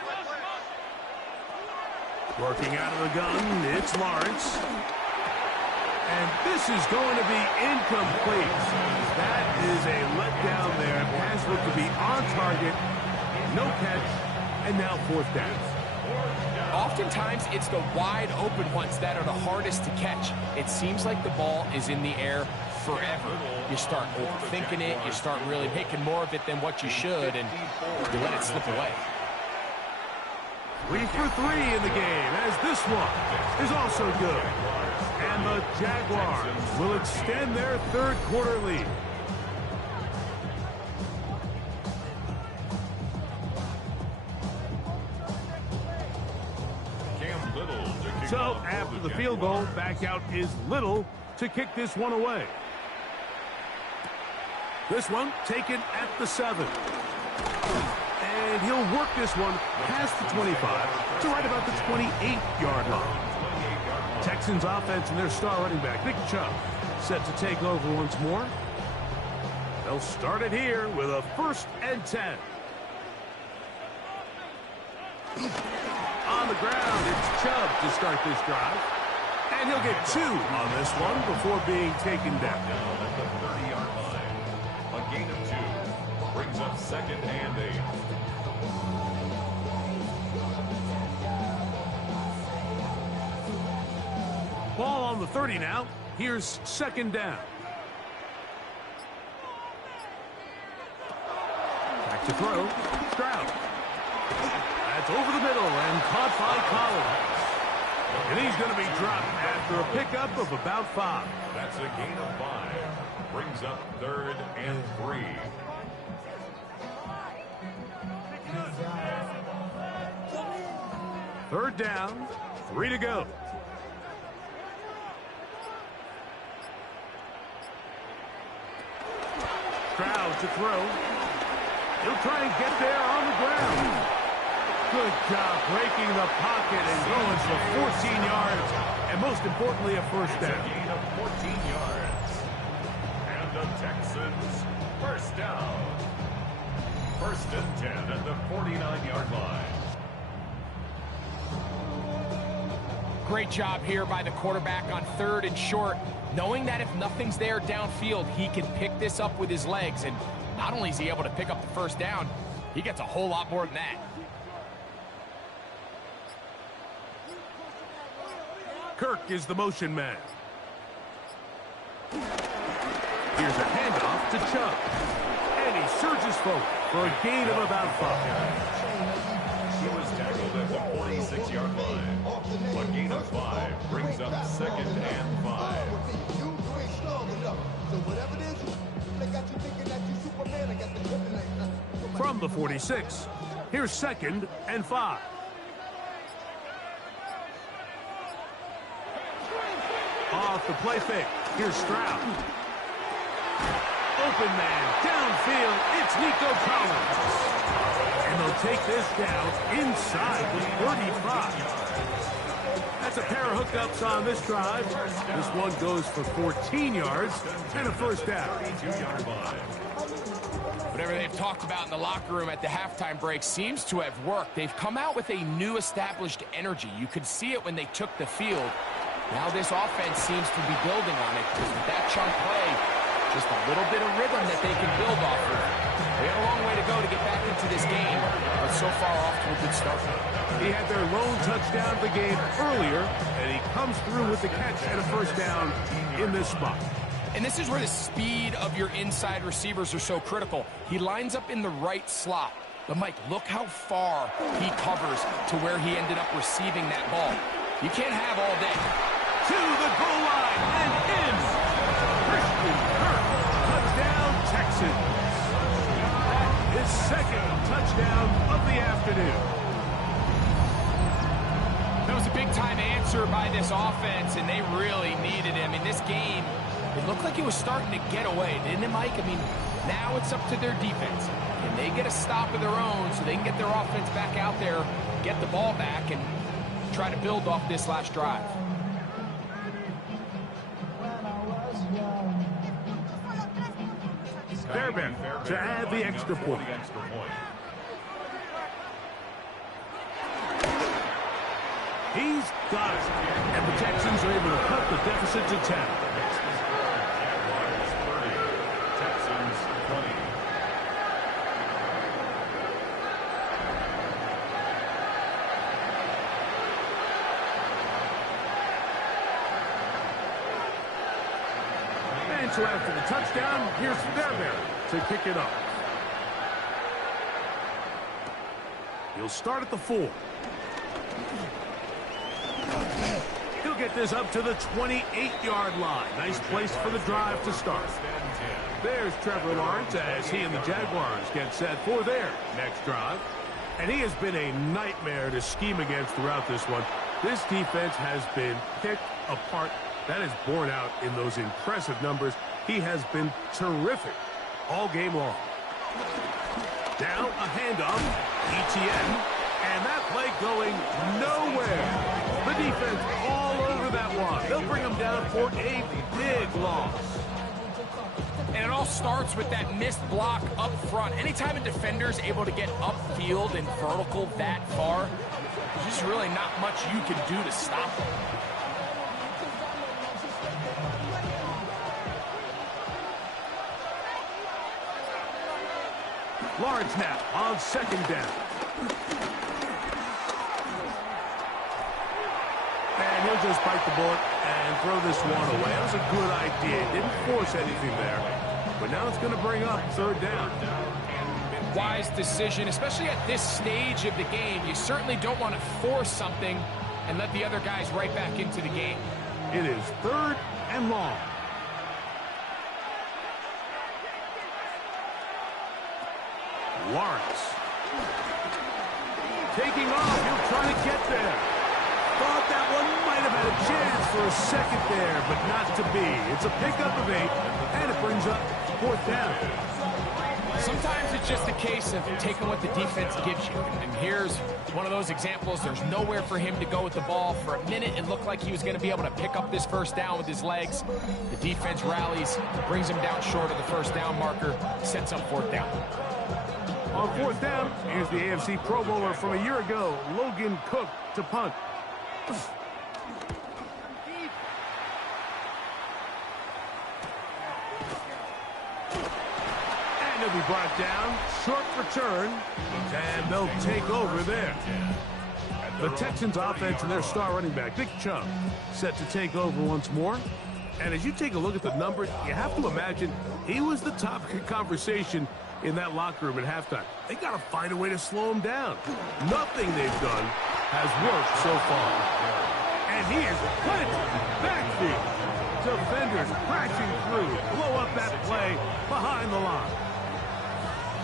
Working out of the gun, it's Lawrence. And this is going to be incomplete. That is a letdown there. Pass looked to be on target, no catch, and now 4th down. Oftentimes, it's the wide open ones that are the hardest to catch. It seems like the ball is in the air forever. You start overthinking it, you start really making more of it than what you should, and you let it slip away. 3 for 3 in the game, as this one is also good. And the Jaguars will extend their 3rd quarter lead. So, after the field goal, back out is Little to kick this one away. This one taken at the 7. And he'll work this one past the 25 to right about the 28-yard line. Texans offense and their star running back, Nick Chubb, set to take over once more. They'll start it here with a 1st and 10. On the ground, it's Chubb to start this drive. And he'll get 2 on this one before being taken down. Down at the 30-yard line. A gain of 2 brings up 2nd and 8. Ball on the 30 now. Here's 2nd down. Back to throw. Stroud. That's over the middle and caught by Collins. And he's going to be dropped after a pickup of about 5. That's a gain of 5. Brings up 3rd and 3. Third down, 3 to go. Stroud to throw. He'll try and get there on the ground. Good job breaking the pocket and going for 14 yards. And most importantly, a 1st down. A gain of 14 yards. And the Texans, 1st down. 1st and 10 at the 49-yard line. Great job here by the quarterback on 3rd and short, knowing that if nothing's there downfield, he can pick this up with his legs. And not only is he able to pick up the 1st down, he gets a whole lot more than that. Kirk is the motion man. Here's a handoff to Chubb. And he surges forward for a gain of about 5. He was tackled at the 46-yard line. A gain of 5 brings up 2nd and 5. From the 46, here's 2nd and 5. Off the play fake. Here's Stroud. Open man. Downfield. It's Nico Collins. And they'll take this down inside the 35. That's a pair of hookups on this drive. This one goes for 14 yards and a 1st down. Whatever they've talked about in the locker room at the halftime break seems to have worked. They've come out with a new established energy. You could see it when they took the field. Now this offense seems to be building on it, because with that chunk play, Just a little bit of rhythm that they can build off of. They have a long way to go to get back into this game, but so far off to a good start. He had their lone touchdown of the game earlier, and he comes through with the catch and a first down in this spot. And this is where the speed of your inside receivers are so critical. He lines up in the right slot. But, Mike, look how far he covers to where he ended up receiving that ball. You can't have all day. To the goal line and in. Christian Kirk, touchdown Texans. His second touchdown of the afternoon. That was a big-time answer by this offense, and they really needed him. In this game, it looked like it was starting to get away, didn't it, Mike? I mean, now it's up to their defense. Can they get a stop of their own so they can get their offense back out there, get the ball back, and try to build off this last drive? Fairbairn to add the extra point. He's got it. And the Texans are able to cut the deficit to 10. Texans 20. And so after the touchdown, here's Fairbairn to kick it off. He'll start at the 4. He'll get this up to the 28-yard line. Nice place for the drive to start. There's Trevor Lawrence as he and the Jaguars get set for their next drive. And he has been a nightmare to scheme against throughout this one. This defense has been picked apart. That is borne out in those impressive numbers. He has been terrific all game long. Now a handoff, ETN, and that play going nowhere. The defense all over that one. They'll bring him down for a big loss. And it all starts with that missed block up front. Anytime a defender is able to get upfield and vertical that far, there's just really not much you can do to stop him. Lawrence now on second down. And he'll just bite the bullet and throw this one away. That was a good idea. Didn't force anything there. But now it's going to bring up third down. Wise decision, especially at this stage of the game. You certainly don't want to force something and let the other guys right back into the game. It is third and long. Lawrence. Taking off. He'll try to get there. Thought that one might have had a chance for a second there, but not to be. It's a pickup of 8, and it brings up fourth down. Sometimes it's just a case of taking what the defense gives you. And here's one of those examples. There's nowhere for him to go with the ball. For a minute, it looked like he was going to be able to pick up this first down with his legs. The defense rallies, brings him down short of the first down marker, sets up fourth down. On fourth down, here's the AFC Pro Bowler from a year ago, Logan Cook, to punt. And he'll be brought down. Short return. And they'll take over there. The Texans offense and their star running back, Nick Chubb, set to take over once more. And as you take a look at the numbers, you have to imagine he was the topic of conversation in that locker room at halftime. They got to find a way to slow him down. Nothing they've done has worked so far. And he is planted backfield. Defenders crashing through, blow up that play behind the line.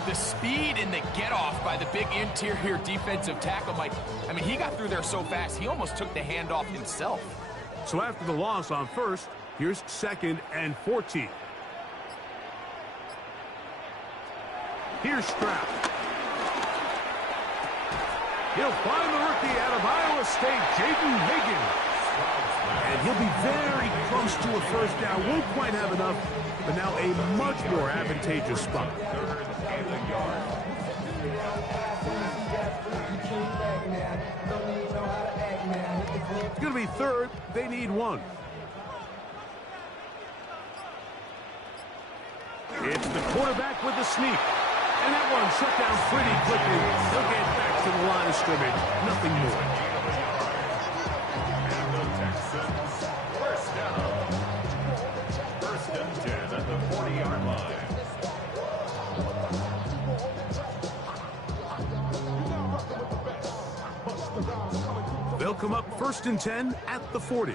The speed and the get-off by the big interior defensive tackle, Mike. I mean, he got through there so fast, he almost took the handoff himself. So after the loss on first, here's second and 14. Here's Stroud. He'll find the rookie out of Iowa State, Jaden Higgins. And he'll be very close to a first down. Won't quite have enough, but now a much more advantageous spot. It's going to be third. They need one. It's the quarterback with the sneak. And that one shut down pretty quickly. He'll get back to the line of scrimmage. Nothing more. And the Texans, first down. First and 10 at the 40-yard line. They'll come up first and 10 at the 40.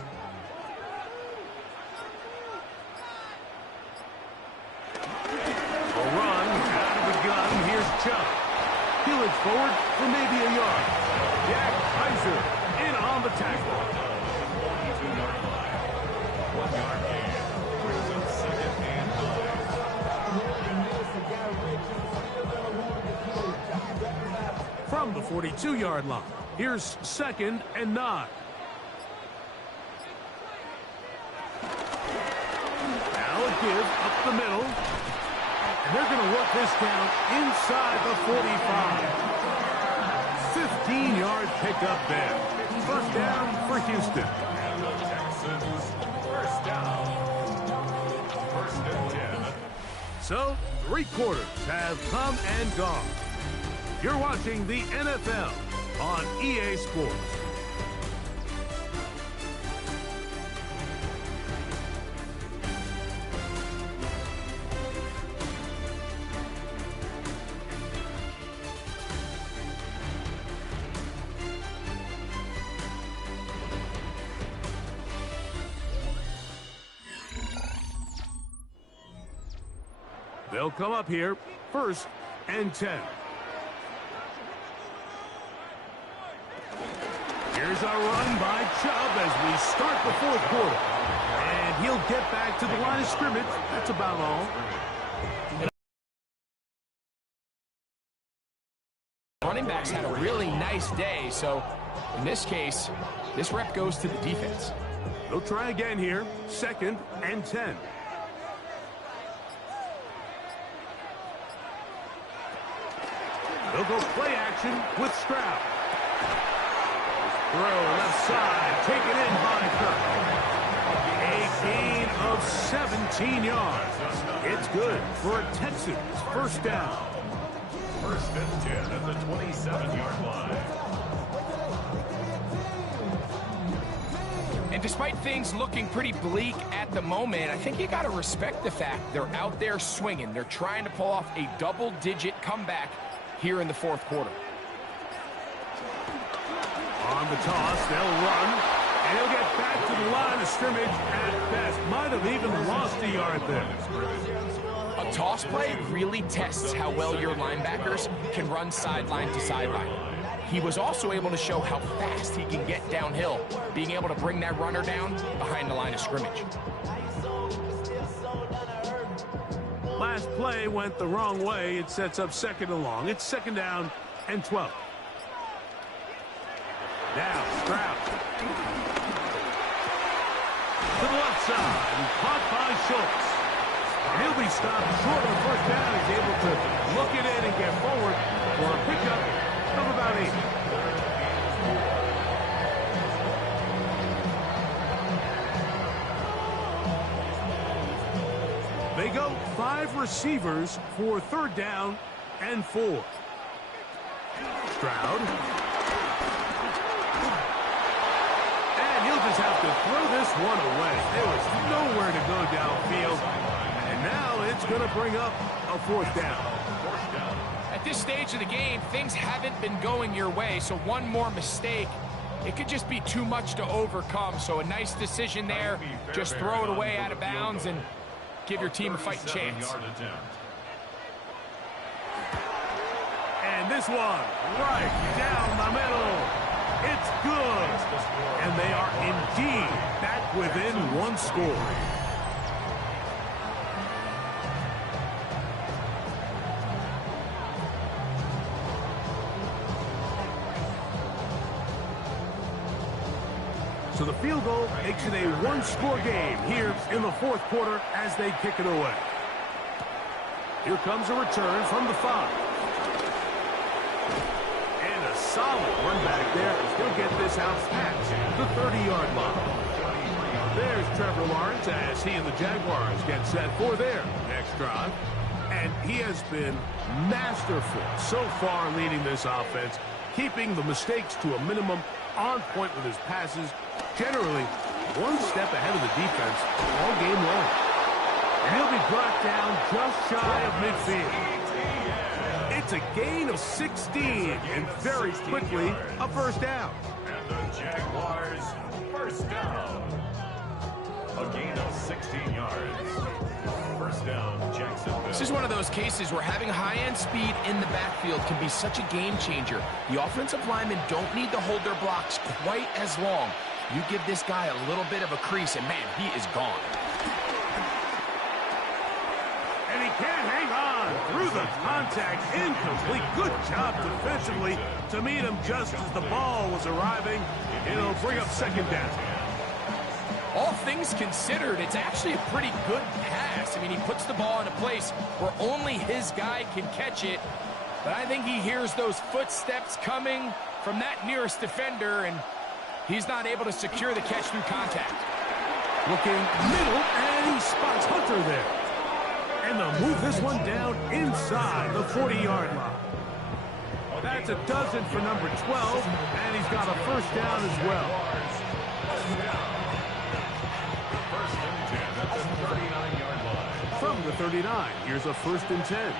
He'll edge forward for maybe a yard. Jack Heiser in on the tackle. 42-yard line. 1 yard gain. Brings up second and 9. From the 42-yard line, here's second and 9. Now a give up the middle. And they're going to work this down inside the 45. 15-yard pickup there. First down for Houston. And the Texans, first down. First and 10. So, 3 quarters have come and gone. You're watching the NFL on EA Sports. They'll come up here, first and 10. Here's a run by Chubb as we start the 4th quarter. And he'll get back to the line of scrimmage. That's about all. Running backs had a really nice day, so in this case, this rep goes to the defense. They'll try again here, second and 10. They'll go play action with Stroud. Throw left side, taken in by Kirk. A gain of 17 yards. It's good for a Texans first down. First and 10 at the 27-yard line. And despite things looking pretty bleak at the moment, I think you got to respect the fact they're out there swinging. They're trying to pull off a double-digit comeback here in the 4th quarter. On the toss, they'll run, and he'll get back to the line of scrimmage at best. Might have even lost a yard there. A toss play really tests how well your linebackers can run sideline to sideline. He was also able to show how fast he can get downhill, being able to bring that runner down behind the line of scrimmage. Last play went the wrong way. It sets up second and long. It's second down and 12. Now, Stroud. To the left side, and caught by Schultz. And he'll be stopped short of first down. He's able to look it in and get forward for a pickup of about 8. They go 5 receivers for third down and 4. Stroud. And he'll just have to throw this one away. There was nowhere to go downfield. And now it's going to bring up a 4th down. At this stage of the game, things haven't been going your way, so one more mistake, it could just be too much to overcome. So a nice decision there. Just throw it away out of bounds and give your team a fighting chance. And this one, right down the middle. It's good. And they are indeed back within 1 score. So the field goal makes it a 1-score game here in the 4th quarter as they kick it away. Here comes a return from the 5. And a solid run back there. He'll get this out past the 30-yard line. There's Trevor Lawrence as he and the Jaguars get set for their next drive. And he has been masterful so far leading this offense, keeping the mistakes to a minimum, on point with his passes, generally one step ahead of the defense all game long. And he'll be brought down just shy of midfield. It's a gain of 16, and very quickly, a first down. And the Jaguars, first down. A gain of 16 yards. First down, Jacksonville. This is one of those cases where having high-end speed in the backfield can be such a game changer. The offensive linemen don't need to hold their blocks quite as long. You give this guy a little bit of a crease, and man, he is gone. And he can't hang on through the contact. Incomplete. Good job defensively to meet him just as the ball was arriving. It'll bring up second down. All things considered, it's actually a pretty good pass. I mean, he puts the ball in a place where only his guy can catch it. But I think he hears those footsteps coming from that nearest defender, and he's not able to secure the catch through contact. Looking middle, and he spots Hunter there. And they'll move this one down inside the 40-yard line. That's a dozen for number 12, and he's got a first down as well. First and 10 at the 39-yard line. From the 39, here's a first and 10.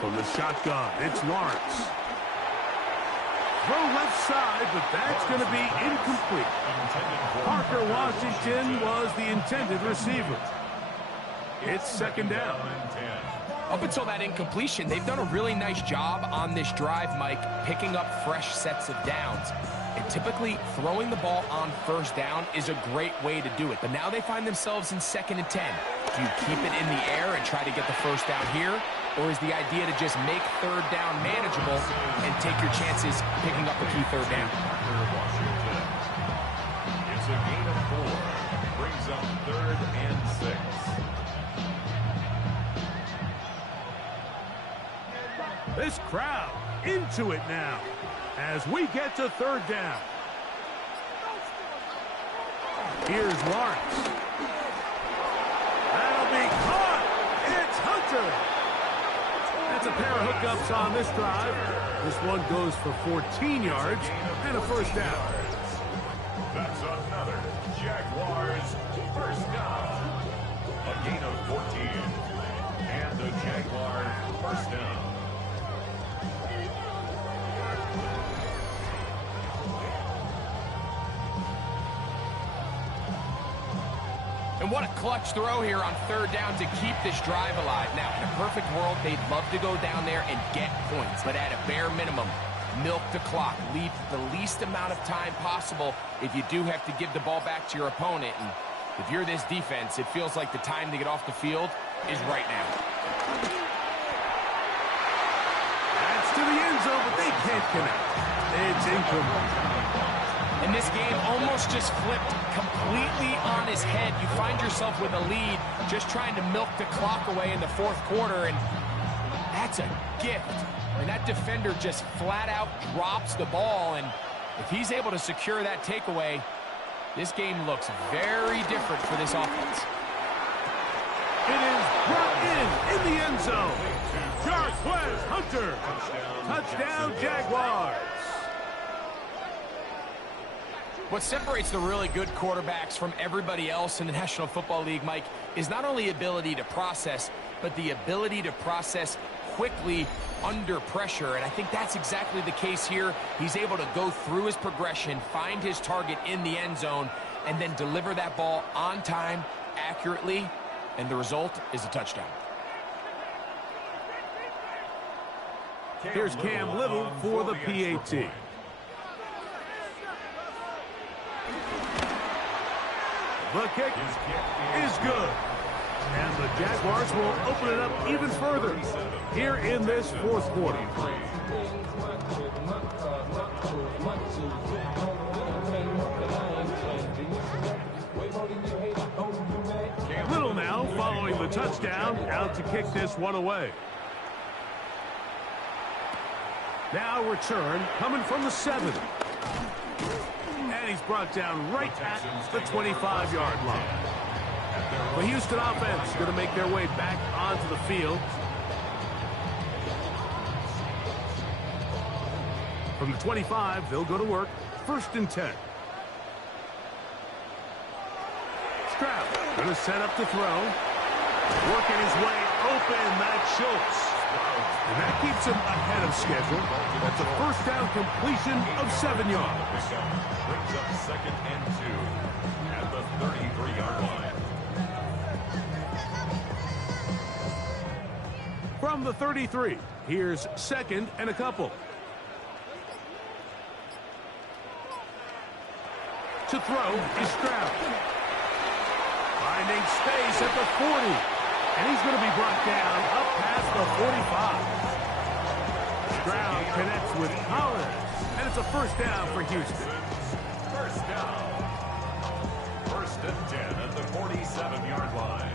From the shotgun, it's Lawrence. Throw left side, but that's going to be incomplete. Parker Washington was the intended receiver. It's second down. Up until that incompletion, they've done a really nice job on this drive, Mike, picking up fresh sets of downs. And typically, throwing the ball on first down is a great way to do it. But now they find themselves in second and 10. Do you keep it in the air and try to get the first down here? Or is the idea to just make third down manageable and take your chances picking up a key third down? It's a gain of 4. Brings up third and 6. This crowd into it now as we get to third down. Here's Lawrence. That'll be caught. It's Hunter. That's a pair of hookups on this drive. This one goes for 14 yards and a first down. That's another Jaguars first down. A gain of 14. And the Jaguars first down. And what a clutch throw here on third down to keep this drive alive. Now, in a perfect world, they'd love to go down there and get points. But at a bare minimum, milk the clock. Leave the least amount of time possible if you do have to give the ball back to your opponent. And if you're this defense, it feels like the time to get off the field is right now. That's to the end zone, but they can't connect. It's incomplete. And this game almost just flipped completely on his head. You find yourself with a lead, just trying to milk the clock away in the fourth quarter, and that's a gift. And that defender just flat out drops the ball, and if he's able to secure that takeaway, this game looks very different for this offense. It is brought in the end zone. Jarquez Hunter. Touchdown, Jaguars. What separates the really good quarterbacks from everybody else in the National Football League, Mike, is not only ability to process, but the ability to process quickly under pressure. And I think that's exactly the case here. He's able to go through his progression, find his target in the end zone, and then deliver that ball on time, accurately, and the result is a touchdown. Here's Cam Little for the PAT. The kick is good. And the Jaguars will open it up even further here in this fourth quarter. Little now following the touchdown, out to kick this one away. Now return coming from the 7. And he's he's brought down right at the 25-yard line. The Houston offense going to make their way back onto the field. From the 25, they'll go to work. 1st and 10. Stroud going to set up to throw. Working his way open, Matt Schultz. And that keeps him ahead of schedule. That's a 1st down completion of 7 yards. Brings up 2nd and 2 at the 33-yard line. From the 33, here's 2nd and a couple. To throw is Stroud. Finding space at the 40. And he's going to be brought down up past the 45. Stroud connects with Collins. And it's a 1st down for Houston. 1st down. 1st and 10 at the 47-yard line.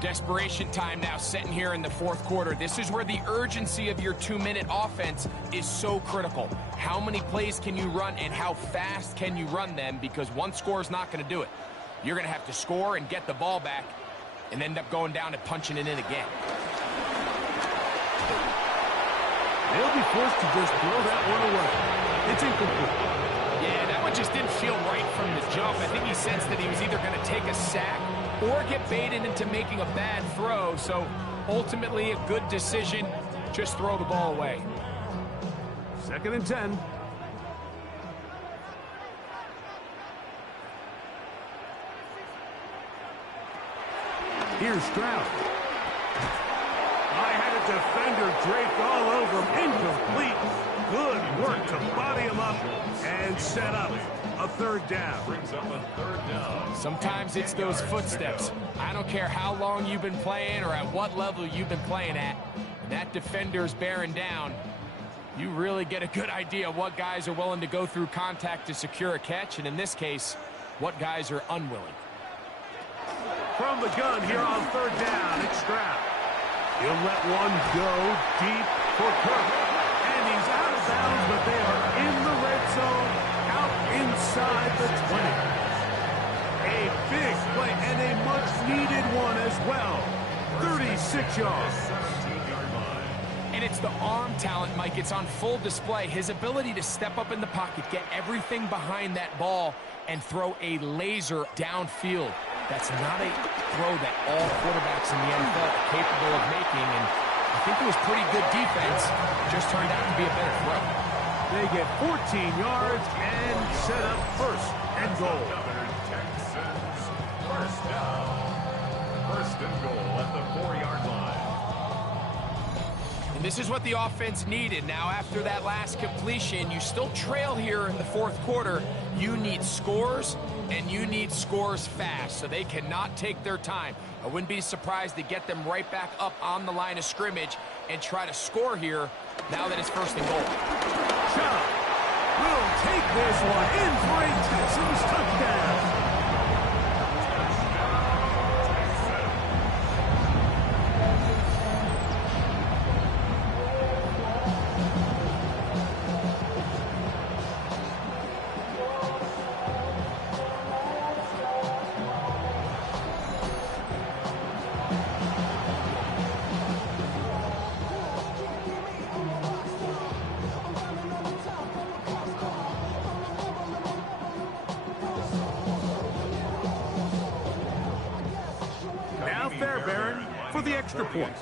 Desperation time now setting here in the 4th quarter. This is where the urgency of your 2-minute offense is so critical. How many plays can you run and how fast can you run them? Because one score is not going to do it. You're going to have to score and get the ball back and end up going down and punching it in again. They'll be forced to just throw that one away. It's incomplete. Yeah, that one just didn't feel right from the jump. I think he sensed that he was either going to take a sack or get baited into making a bad throw. So ultimately a good decision. Just throw the ball away. 2nd and 10. Here's Stroud. I had a defender draped all over him. Incomplete. Good work to body him up and set up a 3rd down. Brings up a 3rd down. Sometimes it's those footsteps. I don't care how long you've been playing or at what level you've been playing at. When that defender's bearing down, you really get a good idea of what guys are willing to go through contact to secure a catch, and in this case, what guys are unwilling. From the gun here on 3rd down, it's Stroud. He'll let one go deep for Kirk. And he's out of bounds, but they are in the red zone, out inside the 20. A big play and a much-needed one as well. 36 yards. 17-yard line. And it's the arm talent, Mike. It's on full display. His ability to step up in the pocket, get everything behind that ball, and throw a laser downfield. That's not a throw that all quarterbacks in the NFL are capable of making, and I think it was pretty good defense. Just turned out to be a better throw. They get 14 yards and set up 1st and goal. Texans, 1st down. 1st and goal at the 4-yard line. And this is what the offense needed. Now, after that last completion, you still trail here in the 4th quarter. You need scores, and you need scores fast, so they cannot take their time. I wouldn't be surprised to get them right back up on the line of scrimmage and try to score here now that it's 1st and goal. Chubb will take this one in for a Texans touchdown. For the extra point.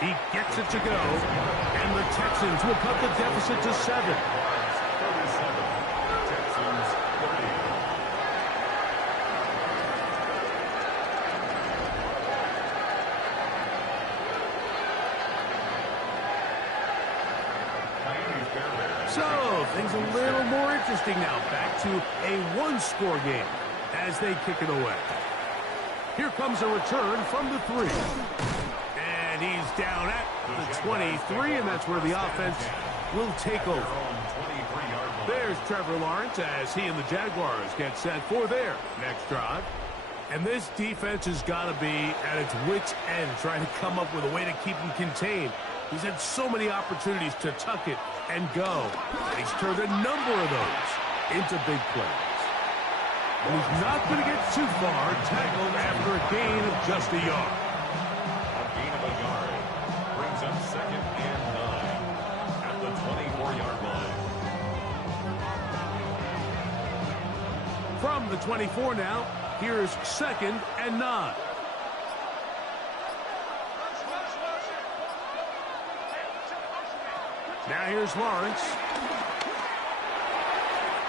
He gets it to go, and the Texans will cut the deficit to 7. 37. Texans 30. So, things a little more interesting now. Back to a one-score game as they kick it away. Here comes a return from the 3. And And he's down at the 23, and that's where the offense will take over. There's Trevor Lawrence as he and the Jaguars get set for their next drive. And this defense has got to be at its wits' end, trying to come up with a way to keep him contained. He's had so many opportunities to tuck it and go. And he's turned a number of those into big plays. And he's not going to get too far, tackled after a gain of just a yard. A gain of a yard brings up 2nd and 9 at the 24-yard line. From the 24 now, here's 2nd and 9. Now here's Lawrence.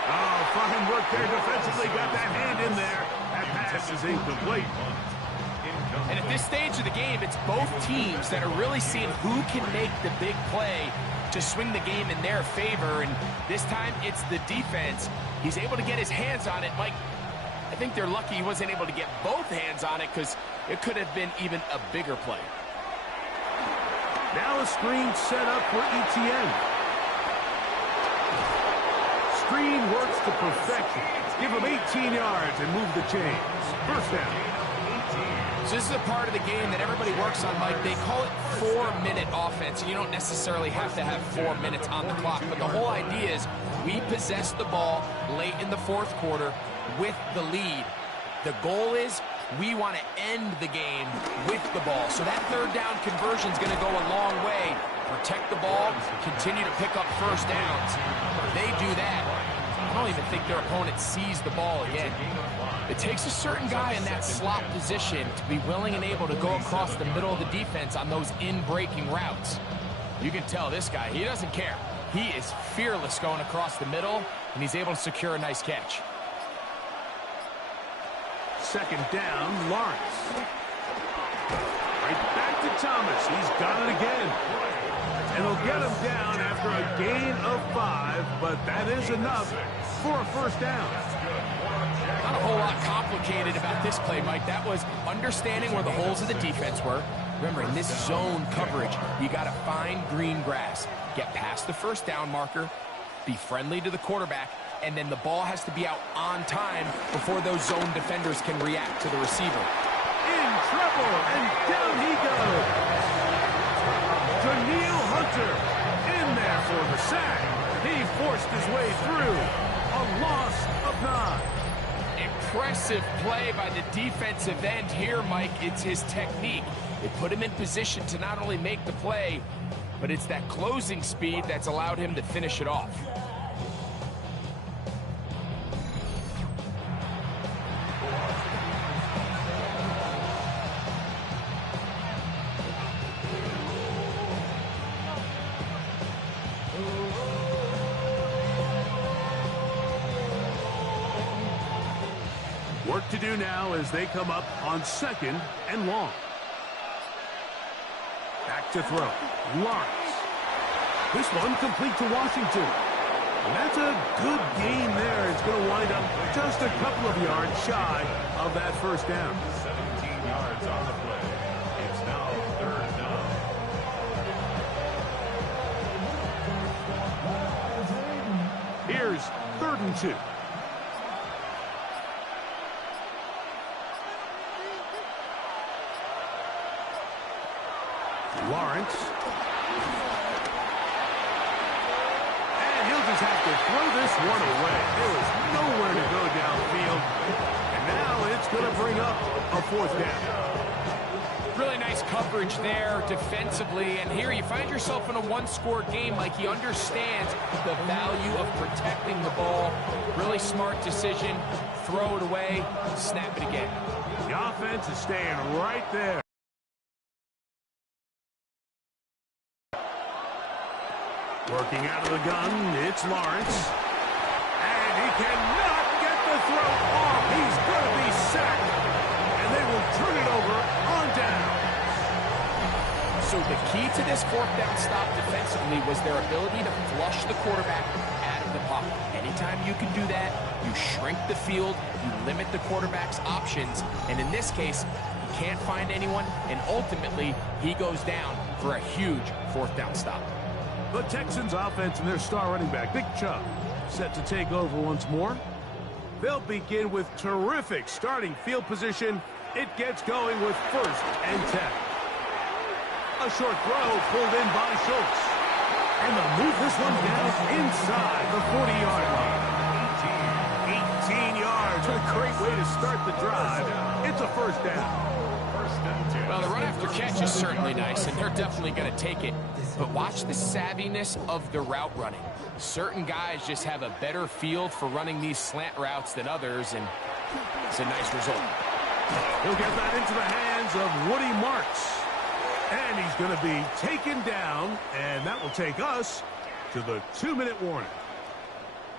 Oh, fine work there defensively. Got that hand in there. That pass is incomplete. And at this stage of the game, it's both teams that are really seeing who can make the big play to swing the game in their favor. And this time, it's the defense. He's able to get his hands on it. Mike, I think they're lucky he wasn't able to get both hands on it because it could have been even a bigger play. Now a screen set up for ETN. Screen works to perfection. Give him 18 yards and move the chains. First down. So this is a part of the game that everybody works on, Mike. They call it 4-minute offense. And you don't necessarily have to have 4 minutes on the clock. But the whole idea is we possess the ball late in the fourth quarter with the lead. The goal is we want to end the game with the ball. So that third down conversion is going to go a long way. Protect the ball, continue to pick up first downs. If they do that, I don't even think their opponent sees the ball again. It takes a certain guy in that slot position to be willing and able to go across the middle of the defense on those in-breaking routes. You can tell this guy, he doesn't care. He is fearless going across the middle, and he's able to secure a nice catch. Second down, Lawrence. Right back to Thomas. He's got it again. And he'll get him down after a gain of 5, but that is enough for a first down. Not a whole lot complicated about this play, Mike. That was understanding where the holes of the defense were. Remember, in this zone coverage, you got to find green grass. Get past the first down marker, be friendly to the quarterback, and then the ball has to be out on time before those zone defenders can react to the receiver. In trouble, and down he goes. Daniil Hunter in there for the sack. He forced his way through. A loss of 9. Impressive play by the defensive end here, Mike. It's his technique. They put him in position to not only make the play, but it's that closing speed that's allowed him to finish it off. Work to do now as they come up on 2nd and long. Back to throw. Lawrence. This one complete to Washington. And that's a good gain there. It's going to wind up just a couple of yards shy of that first down. 17 yards on the play. It's now 3rd down. Here's 3rd and 2. Lawrence. And he'll just have to throw this one away. There was nowhere to go downfield. And now it's going to bring up a 4th down. Really nice coverage there defensively. And here you find yourself in a one-score game. Like, he understands the value of protecting the ball. Really smart decision. Throw it away. Snap it again. The offense is staying right there. Working out of the gun, it's Lawrence. And he cannot get the throw off. He's going to be sacked. And they will turn it over on down. So the key to this 4th down stop defensively was their ability to flush the quarterback out of the pocket. Anytime you can do that, you shrink the field, you limit the quarterback's options, and in this case, you can't find anyone, and ultimately he goes down for a huge fourth down stop. The Texans offense and their star running back, Big Chubb, set to take over once more. They'll begin with terrific starting field position. It gets going with 1st and 10. A short throw pulled in by Schultz. And they'll move this one down inside the 40-yard line. 18 yards. What a great way to start the drive. It's a 1st down. Well, the run after catch is certainly nice, and they're definitely going to take it. But watch the savviness of the route running. Certain guys just have a better feel for running these slant routes than others, and it's a nice result. He'll get that into the hands of Woody Marks. And he's going to be taken down, and that will take us to the 2-minute warning.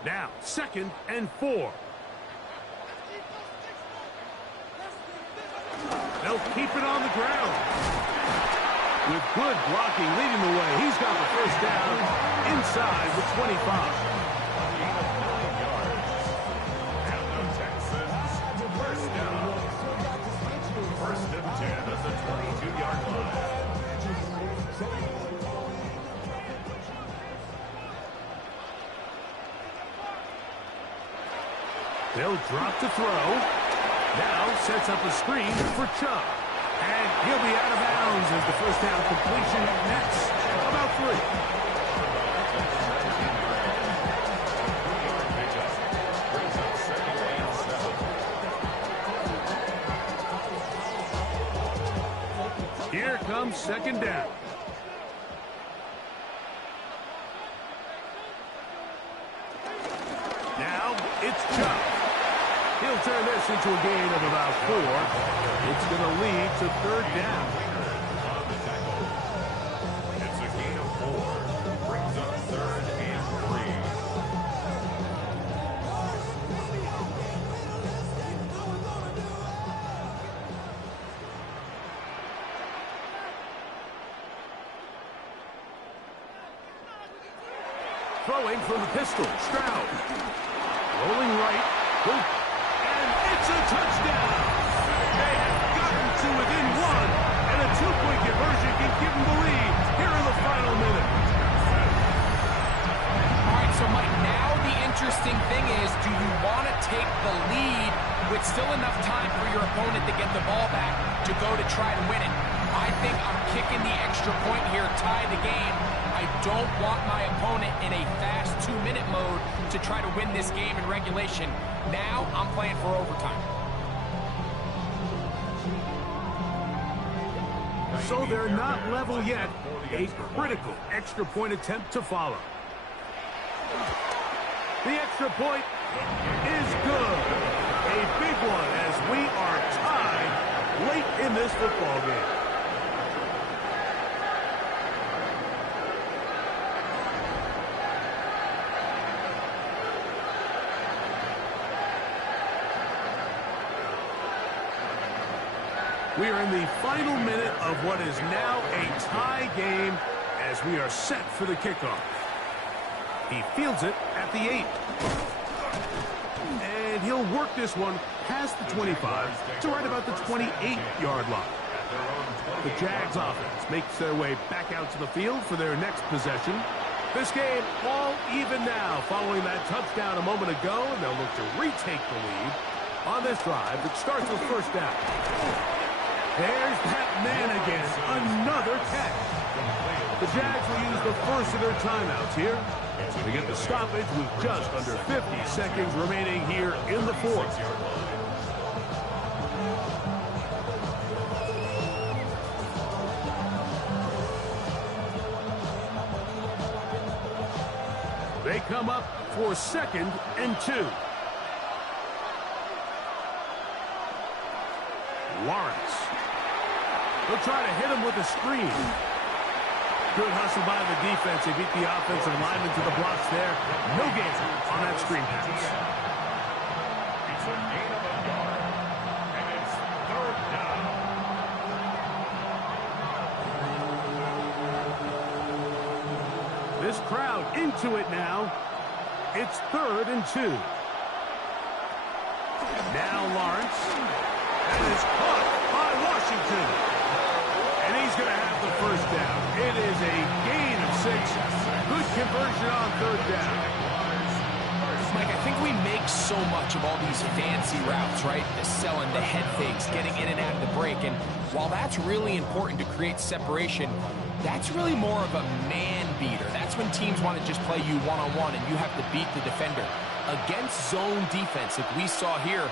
Now, 2nd and 4. They'll keep it on the ground. With good blocking leading the way, he's got the 1st down inside the 25. And the Texans, 1st down. 1st and 10 at the 22-yard line. They'll drop to throw. Now sets up a screen for Chubb. And he'll be out of bounds as the 1st down completion nets about 3. Here comes 2nd down. Now it's Chubb. He'll turn this into a gain of about 4. It's going to lead to 3rd down. It's a gain of 4. Brings up 3rd and 3. Throwing from the pistol, Stroud. Rolling right. And it's a touchdown. They have gotten to within 1. And a 2-point conversion can give them the lead here in the final minute. All right, so Mike, now the interesting thing is, do you want to take the lead with still enough time for your opponent to get the ball back to go to try to win it? I think I'm kicking the extra point here, tie the game. I don't want my opponent in a fast 2-minute mode to try to win this game in regulation. Now I'm playing for overtime. So they're not level yet. A critical extra point attempt to follow. The extra point is good. A big one as we are tied late in this football game. We are in the final minute of what is now a tie game as we are set for the kickoff. He fields it at the 8. And he'll work this one past the 25 to right about the 28-yard line. The Jags offense makes their way back out to the field for their next possession. This game all even now following that touchdown a moment ago, and they'll look to retake the lead on this drive that starts with 1st down. There's that man again, another catch. The Jags will use the first of their timeouts here. They get the stoppage with just under 50 seconds remaining here in the 4th. They come up for 2nd and 2. Lawrence. They'll try to hit him with a screen. Good hustle by the defense. They beat the offensive lineman to the blocks there. No gain on that screen pass. It's a gain of a yard. And it's 3rd down. This crowd into it now. It's 3rd and 2. Now Lawrence. That is caught by Washington. Washington. And he's going to have the first down. It is a gain of 6. Good conversion on third down. Mike, I think we make so much of all these fancy routes, right? The selling, the head fakes, getting in and out of the break. And while that's really important to create separation, that's really more of a man beater. That's when teams want to just play you one-on-one and you have to beat the defender. Against zone defense, like we saw here,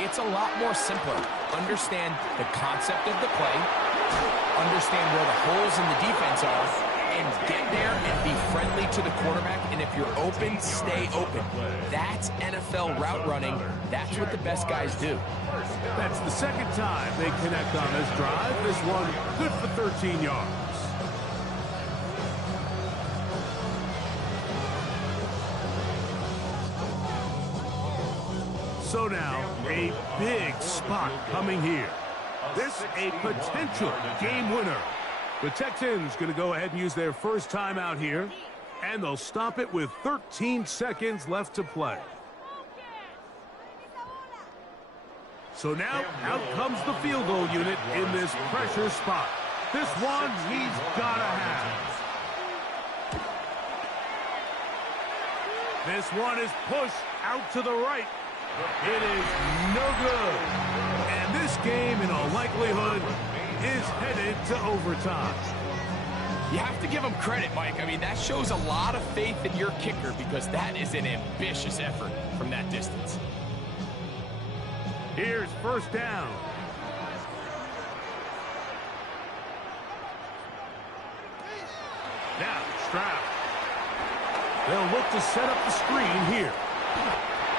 it's a lot more simpler. Understand the concept of the play, understand where the holes in the defense are, and get there and be friendly to the quarterback. And if you're open, stay open. That's NFL route running. That's what the best guys do. That's the second time they connect on this drive. This one good for 13 yards. So now, a big spot coming here. This a potential game winner. The Texans going to go ahead and use their first time out here, and they'll stop it with 13 seconds left to play. So now, out comes the field goal unit in this pressure spot. This one he's got to have. This one is pushed out to the right. It is no good. And this game, in all likelihood, is headed to overtime. You have to give him credit, Mike. I mean, that shows a lot of faith in your kicker because that is an ambitious effort from that distance. Here's first down. Now, Stroud. They'll look to set up the screen here.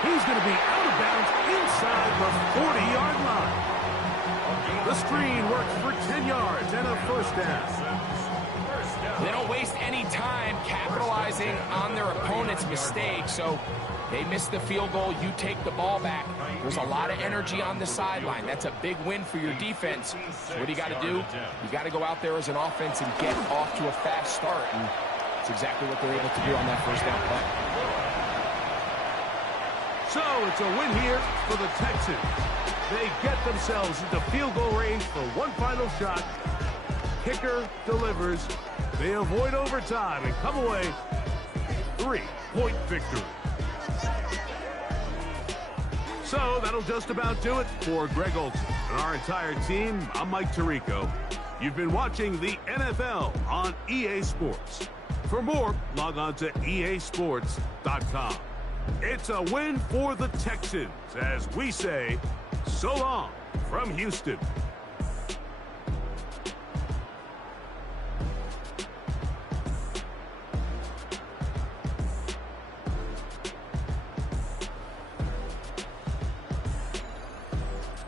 He's going to be out of bounds inside the 40-yard line. The screen works for 10 yards and a first down. They don't waste any time capitalizing on their opponent's mistake, so they miss the field goal, you take the ball back. There's a lot of energy on the sideline. That's a big win for your defense. So what do you got to do? You got to go out there as an offense and get off to a fast start, and that's exactly what they're able to do on that first down play. So it's a win here for the Texans. They get themselves into field goal range for one final shot. Kicker delivers. They avoid overtime and come away 3-point victory. So that'll just about do it for Greg Olson and our entire team. I'm Mike Tirico. You've been watching the NFL on EA Sports. For more, log on to easports.com. It's a win for the Texans as we say so long from Houston.